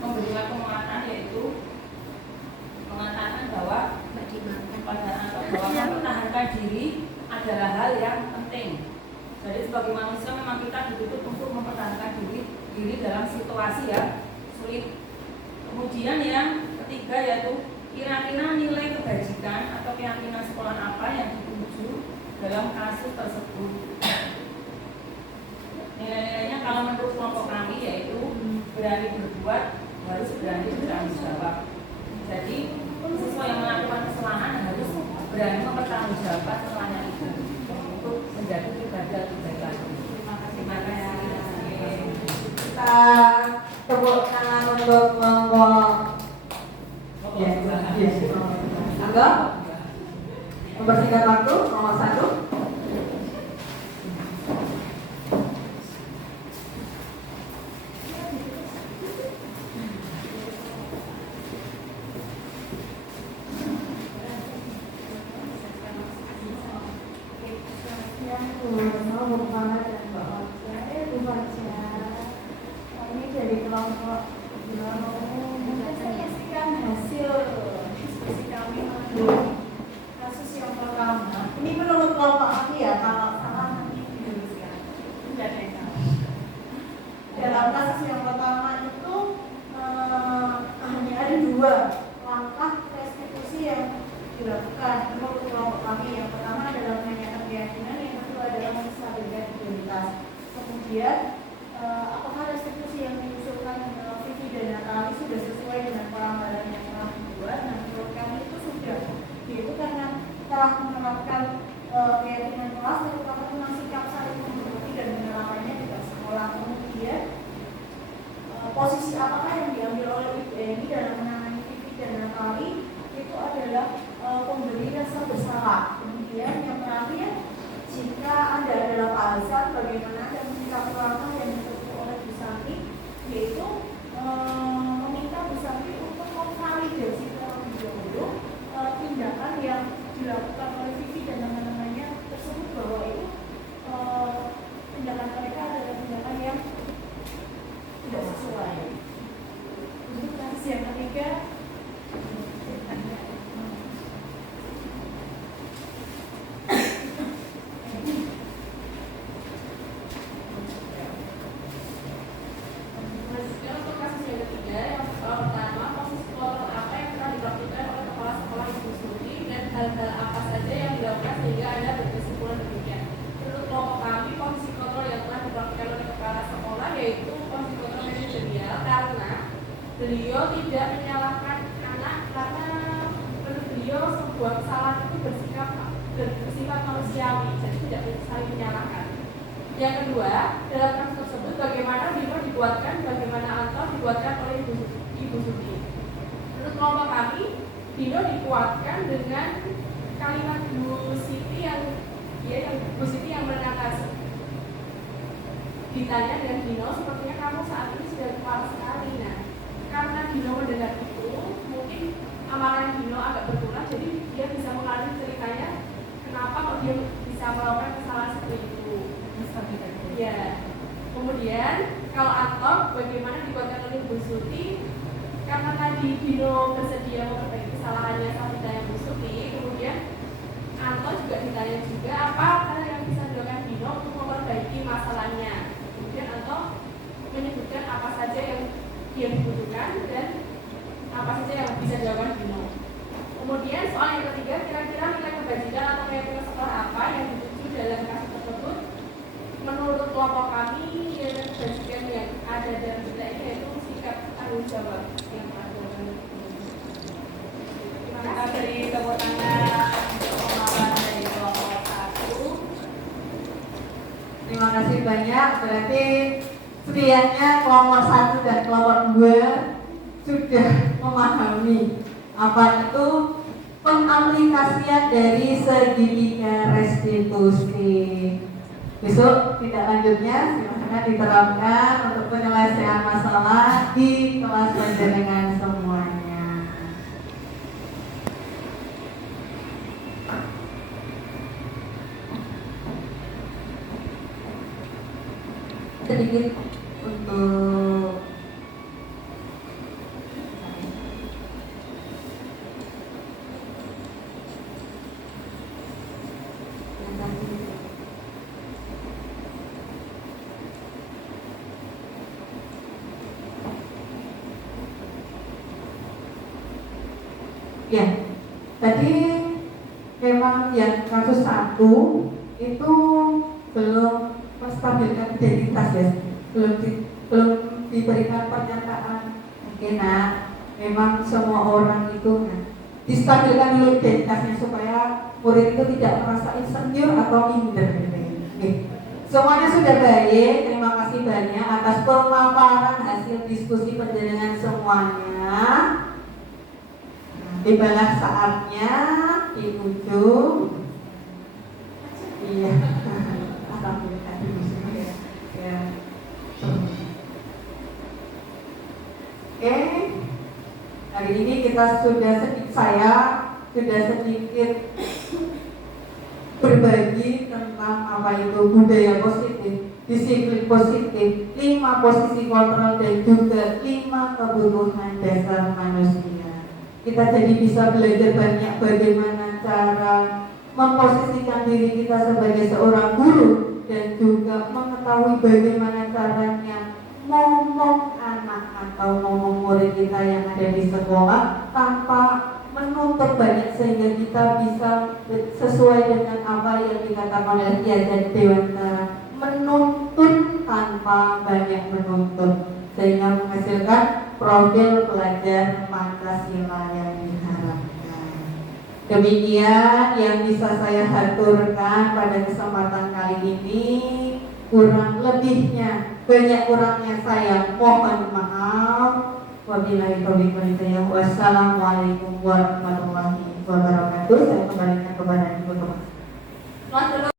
memberikan penguatan, yaitu mengatakan bahwa pada Anto bahwa mempertahankan diri adalah hal yang penting. Jadi sebagai manusia memang kita dituntut untuk mempertahankan diri dalam situasi yang sulit. Kemudian yang ketiga yaitu kira-kira nilai kebajikan atau keyakinan sekolah apa yang dituju dalam kasus tersebut. Nilai-nilainya kalau menurut kelompok kami yaitu berani berbuat, harus berani bertanggung jawab. Jadi siswa yang melakukan kesalahan harus berani mempertanggungjawabkan kesalahannya itu untuk menjadi pribadi lebih baik lagi. Terima kasih. Kita tepuk tangan untuk kelompok Angga. Mempersingkat waktu nomor 1. Posisi apakah yang diambil oleh Ibu Eni dalam menangani Vivi dan Natali itu adalah pemberi rasa bersalah. Kemudian yang terakhir, jika Anda adalah Pak Hasan, bagaimana Anda menyikapi langkah yang ditempuh oleh Bu Santi, yaitu meminta Bu Santi untuk memvalidasi terlebih dahulu tindakan yang dilakukan oleh Vivi dan teman-temannya tersebut, bahwa itu tindakan mereka adalah tindakan yang tidak sesuai. Untuk kasus yang ketiga, beliau tidak menyalahkan anak karena menurut beliau sebuah kesalahan itu bersifat manusiawi, jadi tidak saling menyalahkan. Yang kedua, dalam kasus tersebut bagaimana Dino dibuatkan, bagaimana Anto dibuatkan oleh Ibu Suti. Menurut kelompok kami, Dino dikuatkan dengan kalimat Bu Siti yang menenangkan. Ditanya dengan Dino, sepertinya kamu saat ini sudah kuat sekali. Nah, karena Dino mendengar itu, mungkin amarahnya Dino agak berkurang, jadi dia bisa mengalami ceritanya kenapa kok dia bisa melakukan kesalahan seperti itu. Ya. Kemudian kalau Anto, bagaimana dikuatkan oleh Bu Suti? Karena tadi Dino bersedia memperbaiki kesalahannya saat ditanya Bu Suti, kemudian Anto juga ditanya juga apa hal yang bisa dilakukan Dino untuk memperbaiki masalahnya. Kemudian Anto menyebutkan apa saja yang dia dibutuhkan dan apa saja yang bisa dilakukan Dino. Kemudian soal yang ketiga, kira-kira nilai kebajikan atau keyakinan sekolah apa yang dituju dalam kasus tersebut? Menurut kelompok kami, nilai kebajikan yang ada dalam kita ini yaitu sikap tanggung jawab yang ada. Terima kasih. Beri tepuk tangan untuk pemaparan dari kelompok 1. Terima kasih banyak. Berarti setidaknya kelompok 1 dan kelompok 2 sudah memahami apa itu pengaplikasian dari segitiga restitusi. Besok tindak lanjutnya silahkan diterapkan untuk penyelesaian masalah di kelas panjenengan semuanya. Sedikit untuk Ya, tadi memang yang kasus 1 itu belum menstabilkan identitas ya, belum diberikan pernyataan. Oke, nah, memang semua orang itu distabilkan dulu identitasnya supaya murid itu tidak merasa insecure atau minder gitu ya. Oke. Semuanya sudah baik, terima kasih banyak atas pemaparan hasil diskusi panjenengan semuanya. Tibalah saatnya di ujung. Iya. Alhamdulillah ya. Oke. Hari ini kita sudah sedikit berbagi tentang apa itu budaya positif, disiplin positif, 5 posisi kontrol dan juga 5 kebutuhan dasar manusia. Kita jadi bisa belajar banyak bagaimana cara memposisikan diri kita sebagai seorang guru dan juga mengetahui bagaimana caranya ngomong anak atau ngomong murid kita yang ada di sekolah tanpa menuntut banyak sehingga kita bisa sesuai dengan apa yang dikatakan oleh Ki Hajar Dewantara, menuntun tanpa banyak menuntut sehingga menghasilkan profil pelajar Pancasila yang diharapkan. Demikian yang bisa saya haturkan pada kesempatan kali ini. Kurang lebihnya, banyak kurangnya saya mohon maaf. Wabillahi taufiq wal hidayah. Wassalamualaikum warahmatullahi wabarakatuh. Saya kembalikan kepada Ibu Ketua.